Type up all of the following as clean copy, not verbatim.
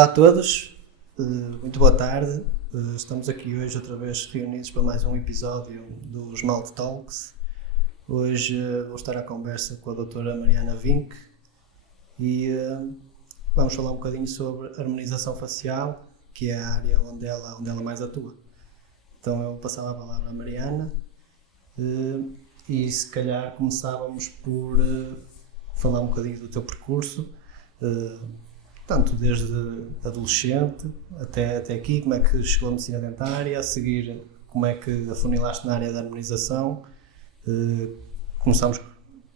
Olá a todos, muito boa tarde. Estamos aqui hoje outra vez reunidos para mais um episódio dos Malte Talks. Hoje vou estar à conversa com a doutora Mariana Vinck e vamos falar um bocadinho sobre harmonização facial, que é a área onde ela mais atua. Então eu passava a palavra à Mariana e se calhar começávamos por falar um bocadinho do teu percurso, tanto desde adolescente até aqui, como é que chegou à medicina dentária, a seguir como é que afunilaste na área da harmonização. Começámos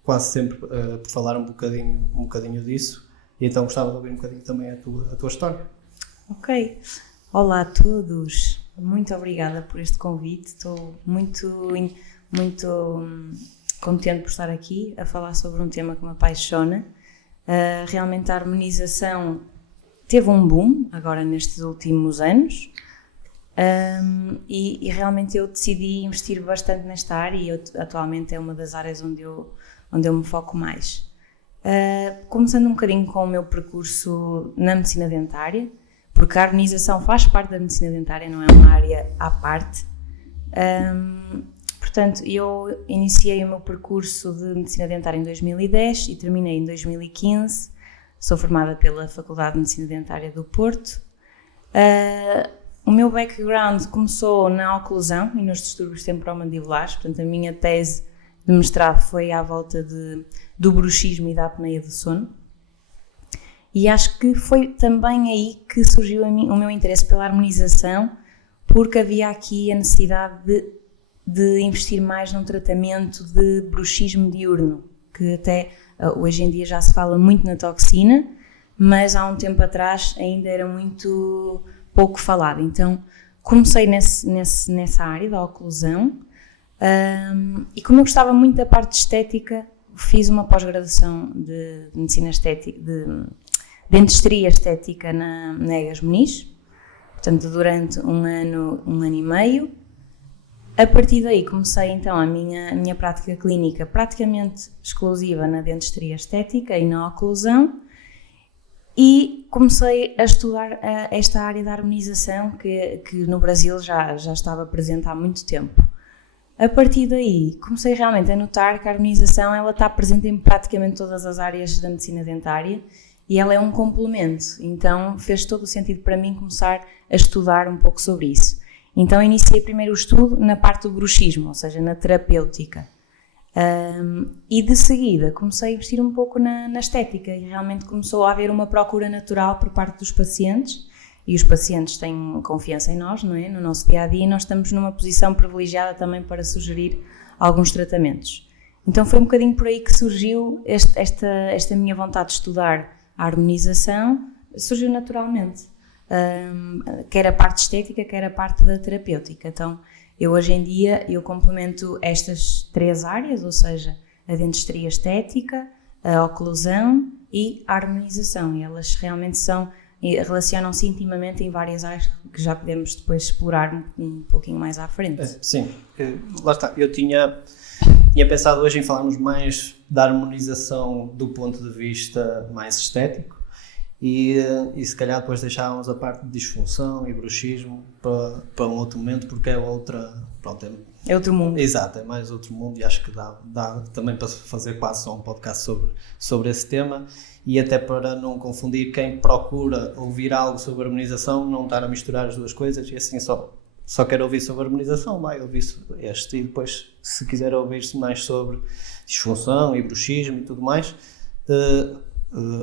quase sempre por falar um bocadinho disso, e então gostava de ouvir um bocadinho também a tua história. Ok, olá a todos, muito obrigada por este convite, estou muito contente por estar aqui a falar sobre um tema que me apaixona. Realmente a harmonização teve um boom agora nestes últimos anos e realmente eu decidi investir bastante nesta área e atualmente é uma das áreas onde eu me foco mais. Começando um bocadinho com o meu percurso na medicina dentária, porque a harmonização faz parte da medicina dentária, não é uma área à parte. Portanto, eu iniciei o meu percurso de medicina dentária em 2010 e terminei em 2015. Sou formada pela Faculdade de Medicina Dentária do Porto. O meu background começou na oclusão e nos distúrbios temporomandibulares. Portanto, a minha tese de mestrado foi à volta do bruxismo e da apneia do sono. E acho que foi também aí que surgiu o meu interesse pela harmonização, porque havia aqui a necessidade de investir mais num tratamento de bruxismo diurno, que até hoje em dia já se fala muito na toxina, mas há um tempo atrás ainda era muito pouco falado. Então comecei nessa área da oclusão e como eu gostava muito da parte de estética, fiz uma pós-graduação de medicina estética, de dentisteria estética na Egas Muniz, portanto durante um ano e meio. A partir daí comecei então a minha prática clínica praticamente exclusiva na dentisteria estética e na oclusão e comecei a estudar esta área da harmonização que no Brasil já estava presente há muito tempo. A partir daí comecei realmente a notar que a harmonização ela está presente em praticamente todas as áreas da medicina dentária e ela é um complemento, então fez todo o sentido para mim começar a estudar um pouco sobre isso. Então iniciei primeiro o estudo na parte do bruxismo, ou seja, na terapêutica. E de seguida comecei a investir um pouco na estética e realmente começou a haver uma procura natural por parte dos pacientes e os pacientes têm confiança em nós, não é? No nosso dia-a-dia e nós estamos numa posição privilegiada também para sugerir alguns tratamentos. Então foi um bocadinho por aí que surgiu esta minha vontade de estudar a harmonização, surgiu naturalmente. Quer a parte estética, quer a parte da terapêutica. Então, hoje em dia eu complemento estas três áreas, ou seja, a dentisteria estética, a oclusão e a harmonização. E elas realmente relacionam-se intimamente em várias áreas que já podemos depois explorar um pouquinho mais à frente. Sim, lá está. Eu tinha pensado hoje em falarmos mais da harmonização do ponto de vista mais estético. E se calhar depois deixávamos a parte de disfunção e bruxismo para um outro momento, porque é outra... Pronto, é outro mundo. Exato, é mais outro mundo e acho que dá também para fazer quase só um podcast sobre esse tema e até para não confundir quem procura ouvir algo sobre harmonização, não estar a misturar as duas coisas e assim só quer ouvir sobre harmonização, vai ouvir este e depois se quiser ouvir-se mais sobre disfunção e bruxismo e tudo mais,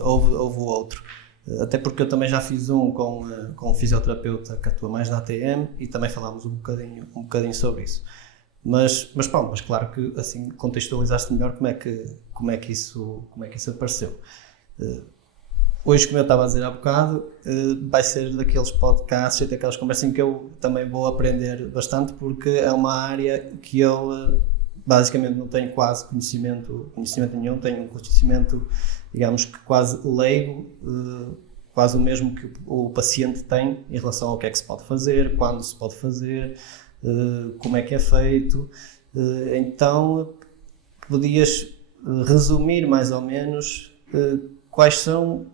ouve o outro. Até porque eu também já fiz um com um fisioterapeuta que atua mais na ATM e também falámos um bocadinho sobre isso. Mas claro que assim contextualizaste melhor como é que isso apareceu. Hoje, como eu estava a dizer há bocado, vai ser daqueles podcasts e daquelas conversas em que eu também vou aprender bastante, porque é uma área que eu basicamente não tenho quase conhecimento nenhum, tenho um conhecimento, digamos que quase leigo, quase o mesmo que o paciente tem em relação ao que é que se pode fazer, quando se pode fazer, como é que é feito. Então, podias resumir mais ou menos quais são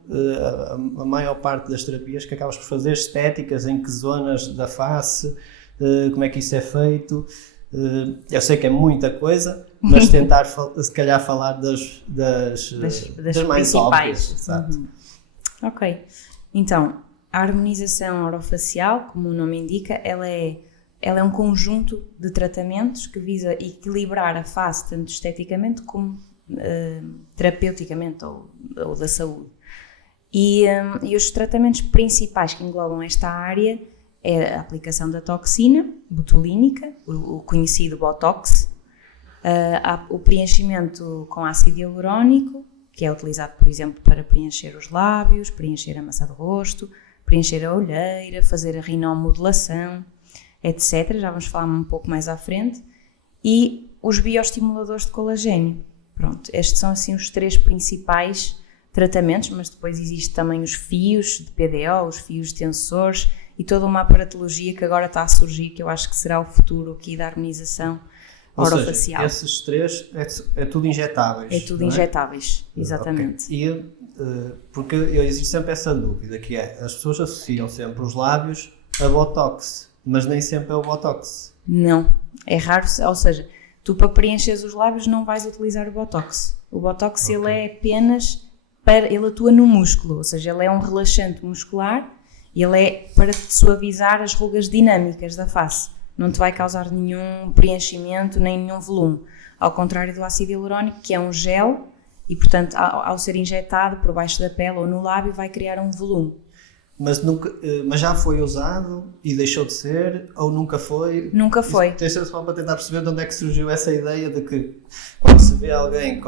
a maior parte das terapias que acabas por fazer, estéticas, em que zonas da face, como é que isso é feito. Eu sei que é muita coisa, mas tentar se calhar falar das mais óbvias. Exato. Ok, então a harmonização orofacial, como o nome indica, ela é um conjunto de tratamentos que visa equilibrar a face tanto esteticamente como terapeuticamente ou da saúde. E os tratamentos principais que englobam esta área é a aplicação da toxina botulínica, o conhecido Botox, o preenchimento com ácido hialurónico, que é utilizado, por exemplo, para preencher os lábios, preencher a maçã do rosto, preencher a olheira, fazer a rinomodulação, etc. Já vamos falar um pouco mais à frente. E os bioestimuladores de colagênio. Pronto, estes são assim os 3 principais tratamentos, mas depois existe também os fios de PDO, os fios tensores e toda uma aparatologia que agora está a surgir, que eu acho que será o futuro aqui da harmonização orofacial. Ou seja, esses 3 é tudo injetáveis. É tudo injetáveis, exatamente. Okay. Porque existe sempre essa dúvida, que é, as pessoas associam sempre os lábios a Botox, mas nem sempre é o Botox. Não, é raro, ou seja, tu para preencheres os lábios não vais utilizar o Botox. O Botox ele é apenas ele atua no músculo, ou seja, ele é um relaxante muscular e ele é para suavizar as rugas dinâmicas da face. Não te vai causar nenhum preenchimento nem nenhum volume. Ao contrário do ácido hialurónico, que é um gel e, portanto, ao ser injetado por baixo da pele ou no lábio, vai criar um volume. Mas já foi usado e deixou de ser, ou nunca foi? Nunca foi. Tem sido só para tentar perceber de onde é que surgiu essa ideia de que quando se vê alguém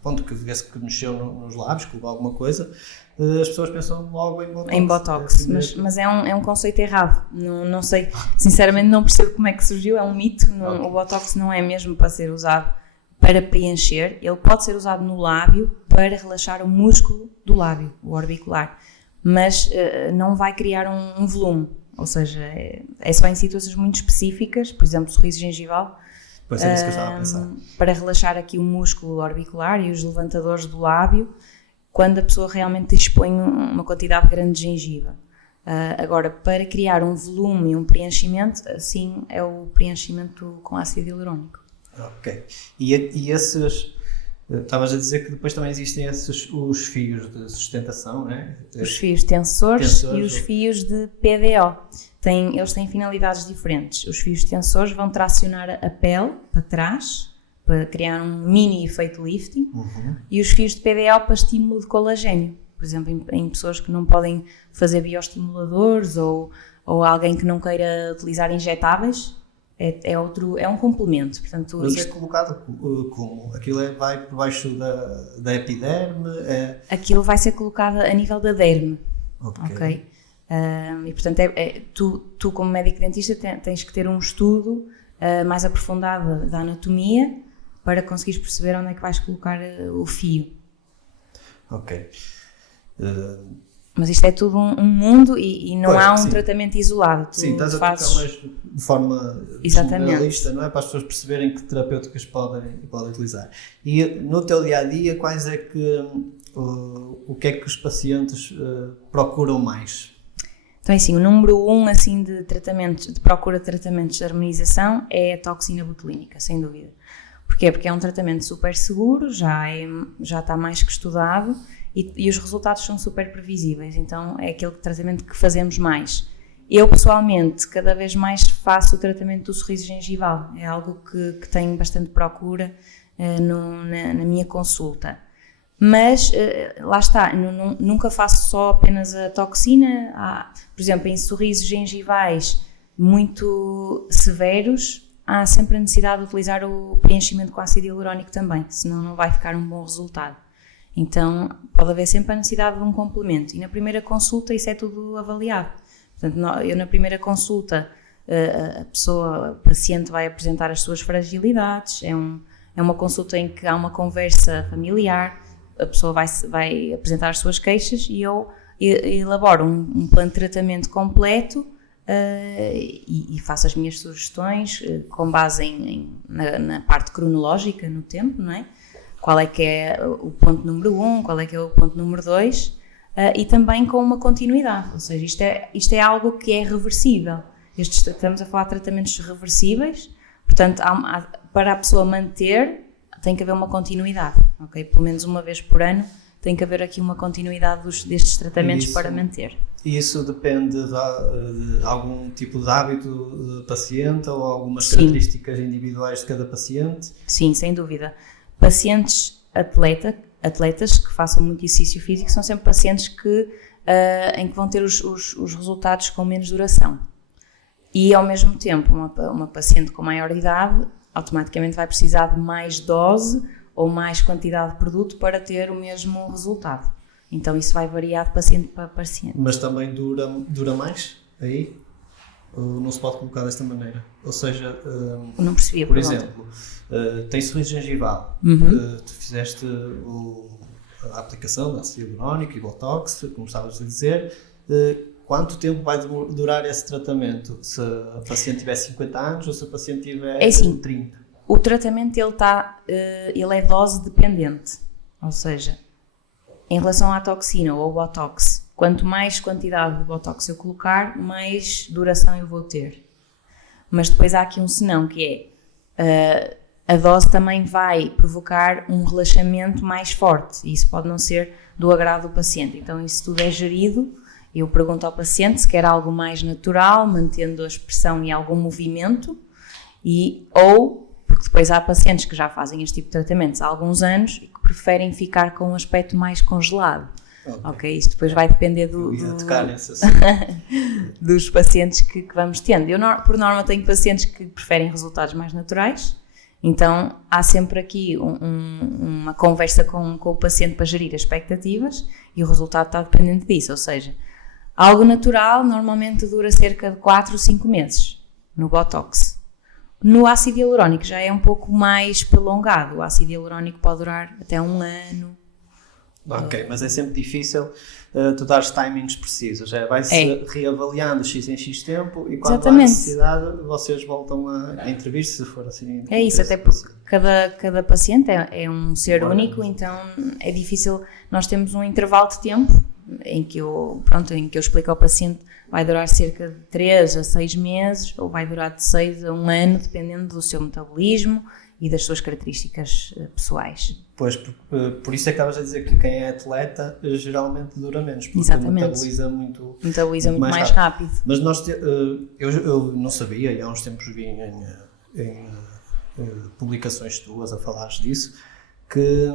ponto que vê-se que mexeu nos lábios, que levou alguma coisa, as pessoas pensam logo em Botox. Em Botox, mas é um conceito errado. Não sei, sinceramente não percebo como é que surgiu, é um mito. O Botox não é mesmo para ser usado para preencher, ele pode ser usado no lábio para relaxar o músculo do lábio, o orbicular, mas não vai criar um volume, ou seja, é só em situações muito específicas, por exemplo, sorriso gengival, pois é isso que eu estava a pensar. Para relaxar aqui o músculo orbicular e os levantadores do lábio, quando a pessoa realmente dispõe uma quantidade grande de gengiva. Agora, para criar um volume e um preenchimento, sim, é o preenchimento com ácido hialurónico. Ok. E esses... Estavas a dizer que depois também existem os fios de sustentação, não é? Os fios tensores e os fios de PDO. Eles têm finalidades diferentes. Os fios tensores vão tracionar a pele para trás, para criar um mini efeito lifting, e os fios de PDO para estímulo de colagênio. Por exemplo, em pessoas que não podem fazer bioestimuladores ou alguém que não queira utilizar injetáveis, é um complemento. Portanto, mas é colocado como? Aquilo vai por baixo da epiderme? Aquilo vai ser colocado a nível da derme. Ok. E portanto, tu como médico dentista tens que ter um estudo mais aprofundado da anatomia para conseguires perceber onde é que vais colocar o fio. Ok. Mas isto é tudo um mundo e não há um tratamento isolado. Sim, estás a tocar mais de forma generalista, não é? Para as pessoas perceberem que terapêuticas podem utilizar. E no teu dia-a-dia, quais é que... o que é que os pacientes procuram mais? Então é assim, o número 1 assim, de procura de tratamentos de harmonização é a toxina botulínica, sem dúvida. Porquê? Porque é um tratamento super seguro, já está mais que estudado e os resultados são super previsíveis, então é aquele tratamento que fazemos mais. Eu pessoalmente cada vez mais faço o tratamento do sorriso gengival, é algo que tenho bastante procura na minha consulta. Mas lá está, nunca faço só apenas a toxina. Por exemplo, em sorrisos gengivais muito severos, há sempre a necessidade de utilizar o preenchimento com ácido hialurónico também, senão não vai ficar um bom resultado. Então pode haver sempre a necessidade de um complemento. E na primeira consulta isso é tudo avaliado. Portanto, eu na primeira consulta a paciente vai apresentar as suas fragilidades, é uma consulta em que há uma conversa familiar, a pessoa vai apresentar as suas queixas e eu elaboro um plano de tratamento completo e faço as minhas sugestões com base na parte cronológica, no tempo, não é? qual é que é o ponto número 1, qual é que é o ponto número 2, e também com uma continuidade, ou seja, isto é algo que é reversível. Estamos a falar de tratamentos reversíveis, portanto, para a pessoa manter, tem que haver uma continuidade, ok? Pelo menos uma vez por ano tem que haver aqui uma continuidade destes tratamentos para manter. E isso depende de algum tipo de hábito do paciente ou algumas características individuais de cada paciente? Sim, sem dúvida. Pacientes atletas que façam muito exercício físico são sempre pacientes em que vão ter os resultados com menos duração. E, ao mesmo tempo, uma paciente com maior idade automaticamente vai precisar de mais dose ou mais quantidade de produto para ter o mesmo resultado. Então, isso vai variar de paciente para paciente. Mas também dura mais aí? Ou não se pode colocar desta maneira? Ou seja, não percebi, por exemplo, tem sorriso gengival. Tu fizeste a aplicação de ácido hialurónico e botox, como estavas a dizer. Quanto tempo vai durar esse tratamento? Se a paciente tiver 50 anos ou se a paciente tiver 30? O tratamento ele é dose dependente, ou seja, em relação à toxina ou ao botox, quanto mais quantidade de botox eu colocar, mais duração eu vou ter. Mas depois há aqui um senão, que é a dose também vai provocar um relaxamento mais forte e isso pode não ser do agrado do paciente. Então isso tudo é gerido. Eu pergunto ao paciente se quer algo mais natural, mantendo a expressão e algum movimento, porque depois há pacientes que já fazem este tipo de tratamentos há alguns anos e que preferem ficar com um aspecto mais congelado. Ok? Isto depois vai depender dos pacientes que vamos tendo. Eu, por norma, tenho pacientes que preferem resultados mais naturais, então há sempre aqui uma conversa com o paciente para gerir as expectativas e o resultado está dependente disso, ou seja, algo natural normalmente dura cerca de 4 ou 5 meses no Botox. No ácido hialurónico já é um pouco mais prolongado. O ácido hialurónico pode durar até 1 ano. Ok, mas é sempre difícil tu dares timings precisos. Vai-se reavaliando X em X tempo e quando há necessidade vocês voltam a intervir se for assim. É isso, até porque cada paciente é um ser único, então é difícil. Nós temos um intervalo de tempo em que eu explico ao paciente vai durar cerca de 3 a 6 meses ou vai durar de 6 a 1 ano, dependendo do seu metabolismo e das suas características pessoais. Pois, por isso é que estavas a dizer que quem é atleta geralmente dura menos, porque metaboliza muito mais rápido. Mas eu não sabia, e há uns tempos vi em publicações tuas a falares disso, que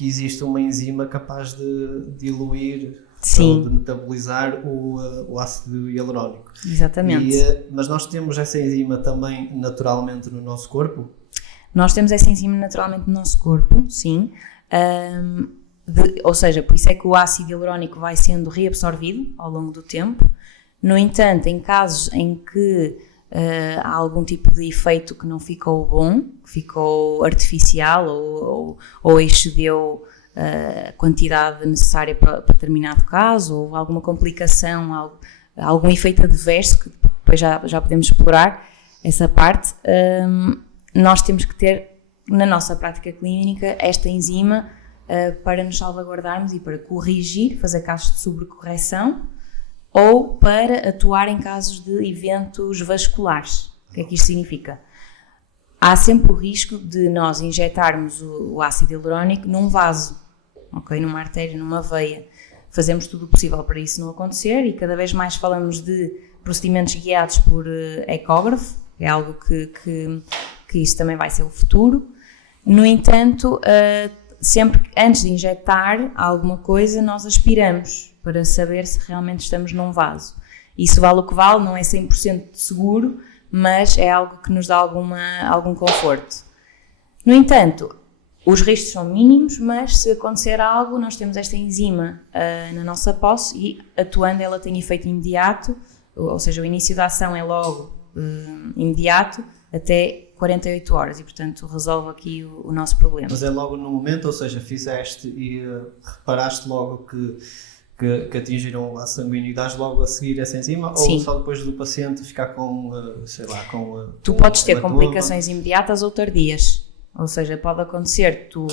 existe uma enzima capaz de diluir, ou de metabolizar o ácido hialurónico. Exatamente. Mas nós temos essa enzima também naturalmente no nosso corpo? Nós temos essa enzima naturalmente no nosso corpo, sim. Ou seja, por isso é que o ácido hialurónico vai sendo reabsorvido ao longo do tempo. No entanto, em casos em que há algum tipo de efeito que não ficou bom, que ficou artificial ou excedeu a quantidade necessária para determinado caso, ou alguma complicação, algum efeito adverso, que depois já podemos explorar essa parte, nós temos que ter na nossa prática clínica esta enzima para nos salvaguardarmos e para corrigir, fazer casos de sobrecorreção ou para atuar em casos de eventos vasculares. O que é que isto significa? Há sempre o risco de nós injetarmos o ácido hialurónico num vaso, okay? Numa artéria, numa veia. Fazemos tudo o possível para isso não acontecer e cada vez mais falamos de procedimentos guiados por ecógrafo, é algo que isso também vai ser o futuro. No entanto, sempre que antes de injetar alguma coisa, nós aspiramos para saber se realmente estamos num vaso. Isso vale o que vale, não é 100% seguro, mas é algo que nos dá algum conforto. No entanto, os riscos são mínimos, mas se acontecer algo, nós temos esta enzima na nossa posse e atuando ela tem efeito imediato, ou seja, o início da ação é logo imediato até 48 horas e, portanto, resolve aqui o nosso problema. Mas é logo no momento, ou seja, fizeste e reparaste logo que atingiram o vaso sanguíneo e dás logo a seguir essa enzima? Sim. Ou só depois do paciente ficar com, Tu podes ter complicações imediatas ou tardias, Ou seja, pode acontecer tu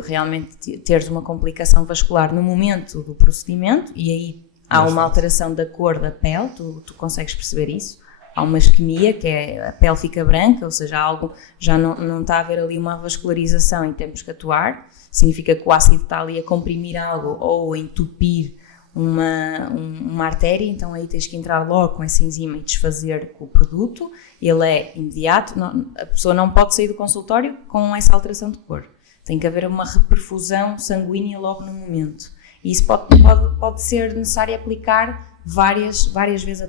realmente teres uma complicação vascular no momento do procedimento e aí há uma alteração da cor da pele, tu consegues perceber isso. Há uma isquemia, que é a pele fica branca, ou seja, algo já não está a haver ali uma vascularização e temos que atuar. Significa que o ácido está ali a comprimir algo ou a entupir uma artéria, então aí tens que entrar logo com essa enzima e desfazer com o produto. Ele é imediato, a pessoa não pode sair do consultório com essa alteração de cor. Tem que haver uma reperfusão sanguínea logo no momento. E isso pode ser necessário aplicar várias vezes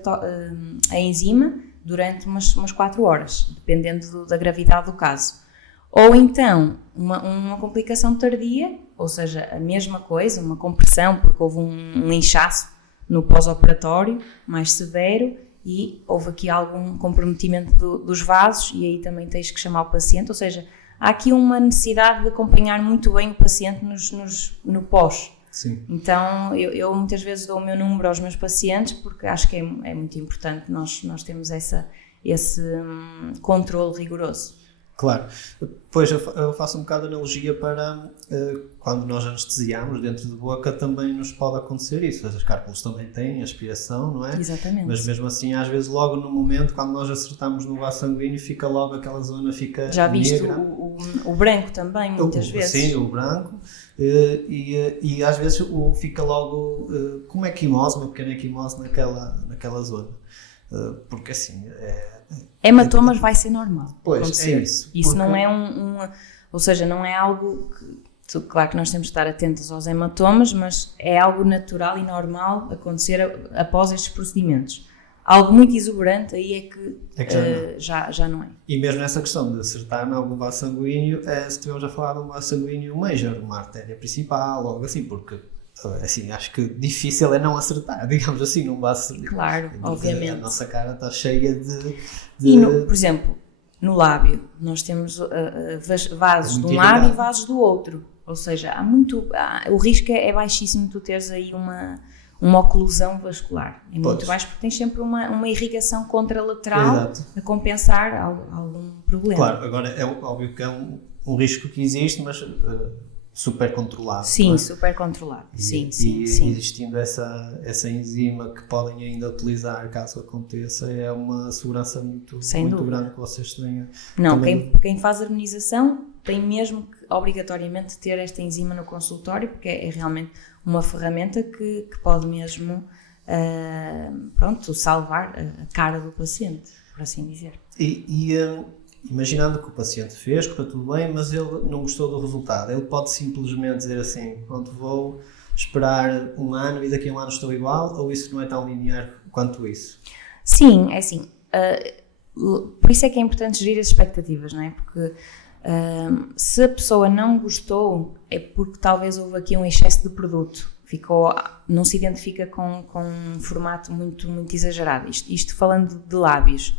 a enzima durante umas 4 horas, dependendo da gravidade do caso. Ou então, uma complicação tardia, ou seja, a mesma coisa, uma compressão, porque houve um inchaço no pós-operatório mais severo e houve aqui algum comprometimento dos vasos e aí também tens que chamar o paciente, ou seja, há aqui uma necessidade de acompanhar muito bem o paciente no pós. Sim. Então, eu muitas vezes dou o meu número aos meus pacientes porque acho que é muito importante nós termos esse controle rigoroso. Claro. Pois eu faço um bocado de analogia para quando nós anestesiamos dentro de boca também nos pode acontecer isso. As cárpulas também têm aspiração, não é? Exatamente. Mas mesmo assim, às vezes logo no momento, quando nós acertamos no vaso sanguíneo, fica logo aquela zona fica já viste negra. O branco também, muitas vezes. Sim, o branco. E às vezes fica logo como equimose, uma pequena equimose naquela zona. Porque assim... Hematomas vai ser normal. Pois, acontecer. é isso. Isso não é ou seja, não é algo que... Claro que nós temos de estar atentos aos hematomas, mas é algo natural e normal acontecer após estes procedimentos. Algo muito exuberante aí é que já não é. E mesmo nessa questão de acertar em algum vaso sanguíneo, se estivermos a falar de um vaso sanguíneo major, uma artéria principal, algo assim, porque... Assim, acho que difícil é não acertar, digamos assim, num vaso. Claro, obviamente. A nossa cara está cheia de... E, por exemplo, no lábio, nós temos vasos de um lado e vasos do outro. Ou seja, o risco é baixíssimo tu teres aí uma oclusão vascular. É muito baixo porque tens sempre uma irrigação contralateral. Exato. A compensar algum problema. Claro, agora é óbvio que é um risco que existe, mas... super controlado. Sim, super controlado. Sim. Existindo essa enzima que podem ainda utilizar caso aconteça, é uma segurança muito grande que vocês tenham. Não, quem faz harmonização tem mesmo que obrigatoriamente ter esta enzima no consultório, porque é realmente uma ferramenta que pode mesmo salvar a cara do paciente, por assim dizer. Imaginando que o paciente fez, correu tudo bem, mas ele não gostou do resultado. Ele pode simplesmente dizer assim, pronto, vou esperar 1 ano e daqui a 1 ano estou igual, ou isso não é tão linear quanto isso? Sim, é assim. Por isso é que é importante gerir as expectativas, não é? Porque se a pessoa não gostou, é porque talvez houve aqui um excesso de produto. Não se identifica com um formato muito, muito exagerado. Isto falando de lábios.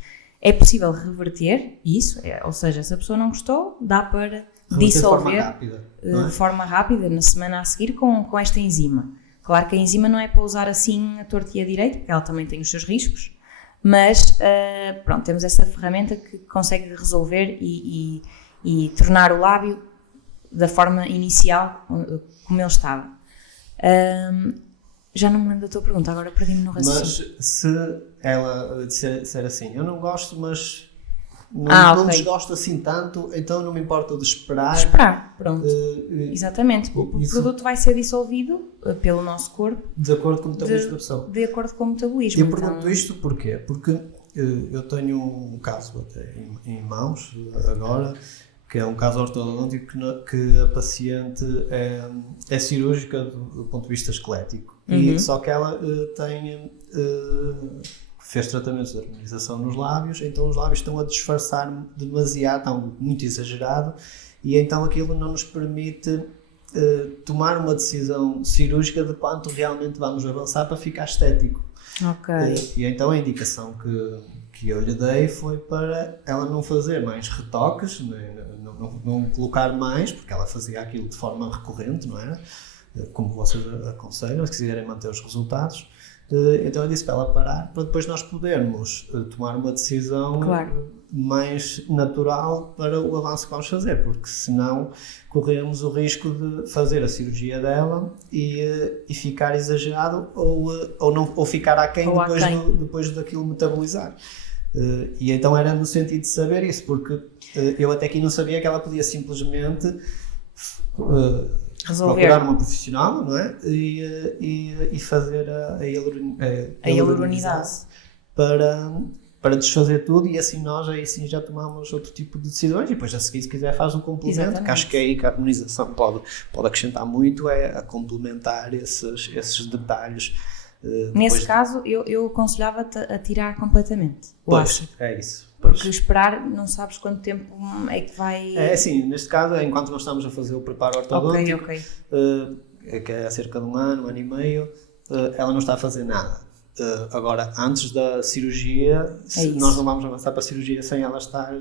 É possível reverter isso, ou seja, se a pessoa não gostou, dá para dissolver de forma rápida, na semana a seguir, com esta enzima. Claro que a enzima não é para usar assim a torto e a direito, porque ela também tem os seus riscos, mas temos essa ferramenta que consegue resolver e tornar o lábio da forma inicial como ele estava. Já não me lembro da tua pergunta, agora perdi-me no raciocínio. Mas se ela disser assim, eu não gosto, mas não desgosto assim tanto, então não me importa de esperar. Esperar, pronto. Exatamente. O produto vai ser dissolvido pelo nosso corpo. De acordo com o metabolismo da pessoa. De acordo com o metabolismo. Eu pergunto isto porquê? Porque eu tenho um caso até em mãos agora, que é um caso ortodôntico que a paciente é cirúrgica do ponto de vista esquelético. E só que ela fez tratamentos de harmonização nos lábios, então os lábios estão a disfarçar demasiado, estão muito exagerado, e então aquilo não nos permite tomar uma decisão cirúrgica de quanto realmente vamos avançar para ficar estético. Ok. E então a indicação que eu lhe dei foi para ela não fazer mais retoques, não colocar mais, porque ela fazia aquilo de forma recorrente, não era? Como vocês aconselham, se quiserem manter os resultados, Então eu disse para ela parar, para depois nós podermos tomar uma decisão mais natural para o avanço que vamos fazer, porque senão corremos o risco de fazer a cirurgia dela e ficar exagerado ou ficar aquém depois daquilo metabolizar. E então era no sentido de saber isso, porque eu até aqui não sabia que ela podia simplesmente procurar uma profissional, não é? E fazer a hialuronidase para desfazer tudo, e assim nós aí sim já tomamos outro tipo de decisões, e depois a seguir, se quiser, faz um complemento. Exatamente. Que acho que é aí que a harmonização pode acrescentar muito, é a complementar esses detalhes. Nesse caso, eu aconselhava-te a tirar completamente o ácido. É isso. Porque esperar, não sabes quanto tempo é que vai... É assim, neste caso, enquanto nós estamos a fazer o preparo ortodôntico, que é há cerca de um ano e meio, ela não está a fazer nada. Agora, antes da cirurgia, nós não vamos avançar para a cirurgia sem ela estar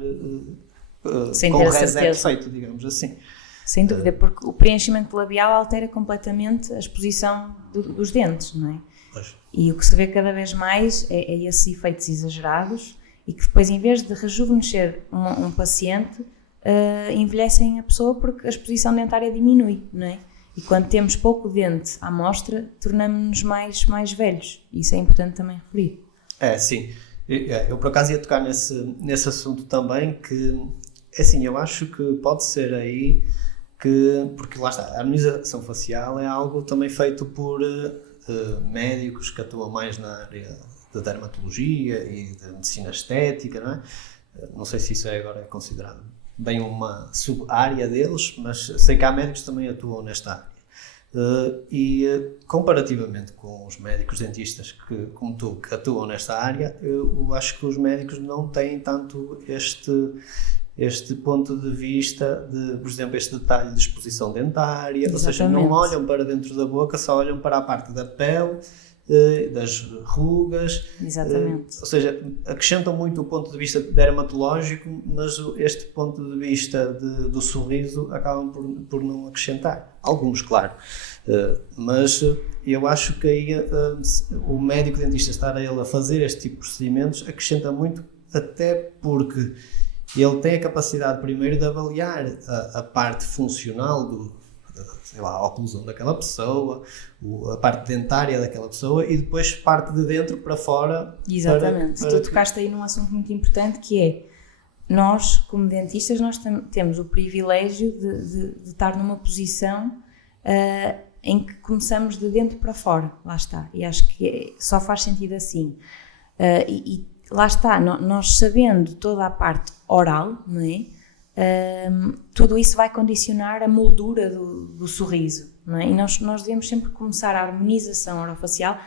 com o reset feito, digamos assim. Sem dúvida, porque o preenchimento labial altera completamente a exposição dos dentes, não é? Pois. E o que se vê cada vez mais é esses efeitos exagerados, e que depois, em vez de rejuvenescer um paciente, envelhecem a pessoa, porque a exposição dentária diminui, não é? E quando temos pouco dente à amostra, tornamos-nos mais velhos. Isso é importante também referir. Sim. Eu por acaso ia tocar nesse assunto também, que, assim, eu acho que pode ser aí porque lá está, a harmonização facial é algo também feito por médicos que atuam mais na área da dermatologia e da medicina estética, não é? Não sei se isso agora é considerado bem uma sub-área deles, mas sei que há médicos que também atuam nesta área. Comparativamente com os médicos dentistas como tu, que atuam nesta área, eu acho que os médicos não têm tanto este ponto de vista de, por exemplo, este detalhe de exposição dentária. Exatamente. Ou seja, não olham para dentro da boca, só olham para a parte da pele, das rugas. Exatamente. Ou seja, acrescentam muito o ponto de vista dermatológico, mas este ponto de vista do sorriso acabam por não acrescentar. Alguns, claro. Mas eu acho que aí o médico dentista estar ele a fazer este tipo de procedimentos acrescenta muito, até porque ele tem a capacidade primeiro de avaliar a parte funcional a oclusão daquela pessoa, a parte dentária daquela pessoa, e depois parte de dentro para fora. Exatamente. Tu tocaste aí num assunto muito importante, que é, nós como dentistas temos o privilégio de estar numa posição em que começamos de dentro para fora, lá está, e acho que só faz sentido assim. E lá está, nós sabendo toda a parte oral, não é? Tudo isso vai condicionar a moldura do sorriso, não é? E nós devemos sempre começar a harmonização orofacial.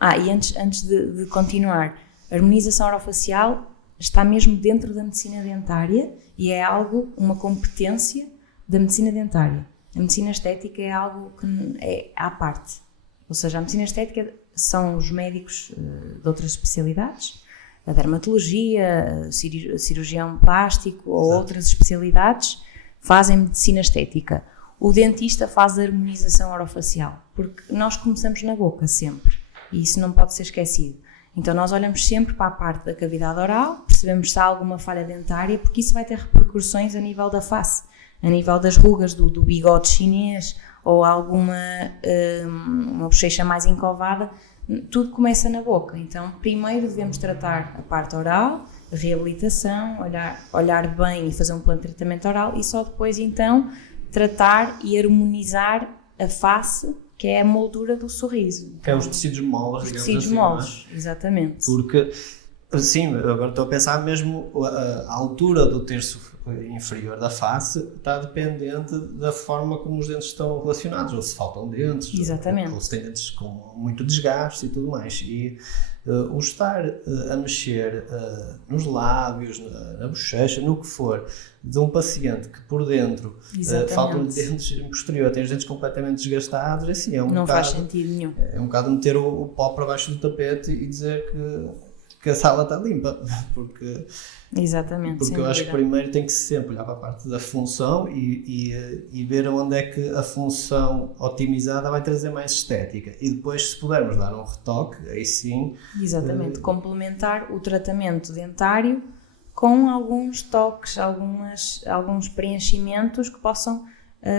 E antes de continuar, a harmonização orofacial está mesmo dentro da medicina dentária e é uma competência da medicina dentária. A medicina estética é algo que é à parte, ou seja, a medicina estética são os médicos de outras especialidades, a dermatologia, cirurgião plástico ou Exato. Outras especialidades fazem medicina estética. O dentista faz a harmonização orofacial, porque nós começamos na boca sempre, e isso não pode ser esquecido. Então nós olhamos sempre para a parte da cavidade oral, percebemos se há alguma falha dentária, porque isso vai ter repercussões a nível da face, a nível das rugas do bigode chinês, ou alguma uma bochecha mais encovada. Tudo começa na boca, então primeiro devemos tratar a parte oral, a reabilitação, olhar bem e fazer um plano de tratamento oral, e só depois então tratar e harmonizar a face, que é a moldura do sorriso. Que é os tecidos moles, digamos assim. Os tecidos moles, exatamente. Porque, sim, agora estou a pensar mesmo, a altura do terço inferior da face está dependente da forma como os dentes estão relacionados, ou se faltam dentes, Exatamente. Ou se têm dentes com muito desgaste e tudo mais. E o estar a mexer nos lábios, na bochecha, no que for, de um paciente que por dentro faltam dentes em posterior, tem os dentes completamente desgastados, assim, não faz sentido nenhum. É um bocado meter o pó para baixo do tapete e dizer que a sala está limpa, porque eu acho que primeiro tem que sempre olhar para a parte da função e ver onde é que a função otimizada vai trazer mais estética, e depois, se pudermos dar um retoque, aí sim... Exatamente, complementar o tratamento dentário com alguns toques, alguns preenchimentos que possam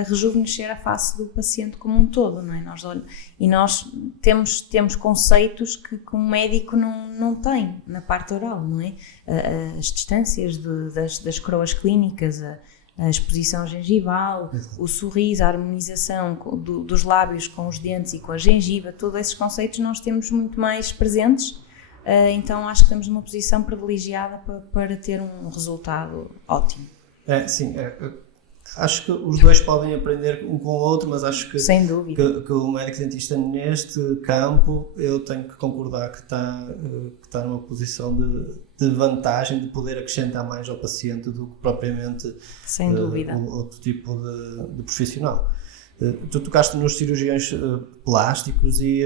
rejuvenescer a face do paciente como um todo, não é? Nós temos conceitos que um médico não tem na parte oral, não é? As distâncias das coroas clínicas, a exposição gengival, o sorriso, a harmonização dos lábios com os dentes e com a gengiva, todos esses conceitos nós temos muito mais presentes, então acho que estamos numa posição privilegiada para ter um resultado ótimo. Sim, acho que os dois podem aprender um com o outro, mas acho que, sem dúvida, que o médico dentista neste campo, eu tenho que concordar que está numa posição de vantagem, de poder acrescentar mais ao paciente do que propriamente sem dúvida, outro tipo de profissional. Tu tocaste nos cirurgiões plásticos e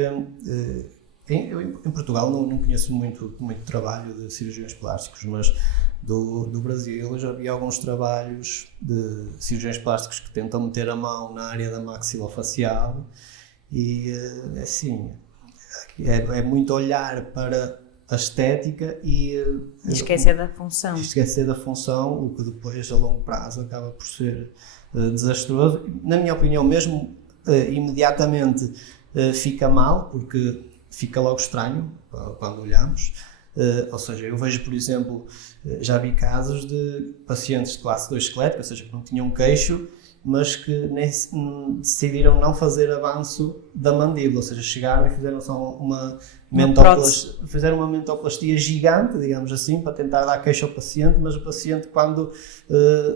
em Portugal não conheço muito trabalho de cirurgiões plásticos, mas do Brasil eu já vi alguns trabalhos de cirurgiões plásticos que tentam meter a mão na área da maxilofacial e assim, é muito olhar para a estética e esquecer da função. Esquecer da função, o que depois a longo prazo acaba por ser desastroso. Na minha opinião, mesmo imediatamente fica mal, porque fica logo estranho quando olhamos. Ou seja, eu vejo, por exemplo, já vi casos de pacientes de classe 2 esquelética, ou seja, que não tinham queixo, mas que decidiram não fazer avanço da mandíbula, ou seja, chegaram e fizeram só uma mentoplastia gigante, digamos assim, para tentar dar queixo ao paciente, mas o paciente, quando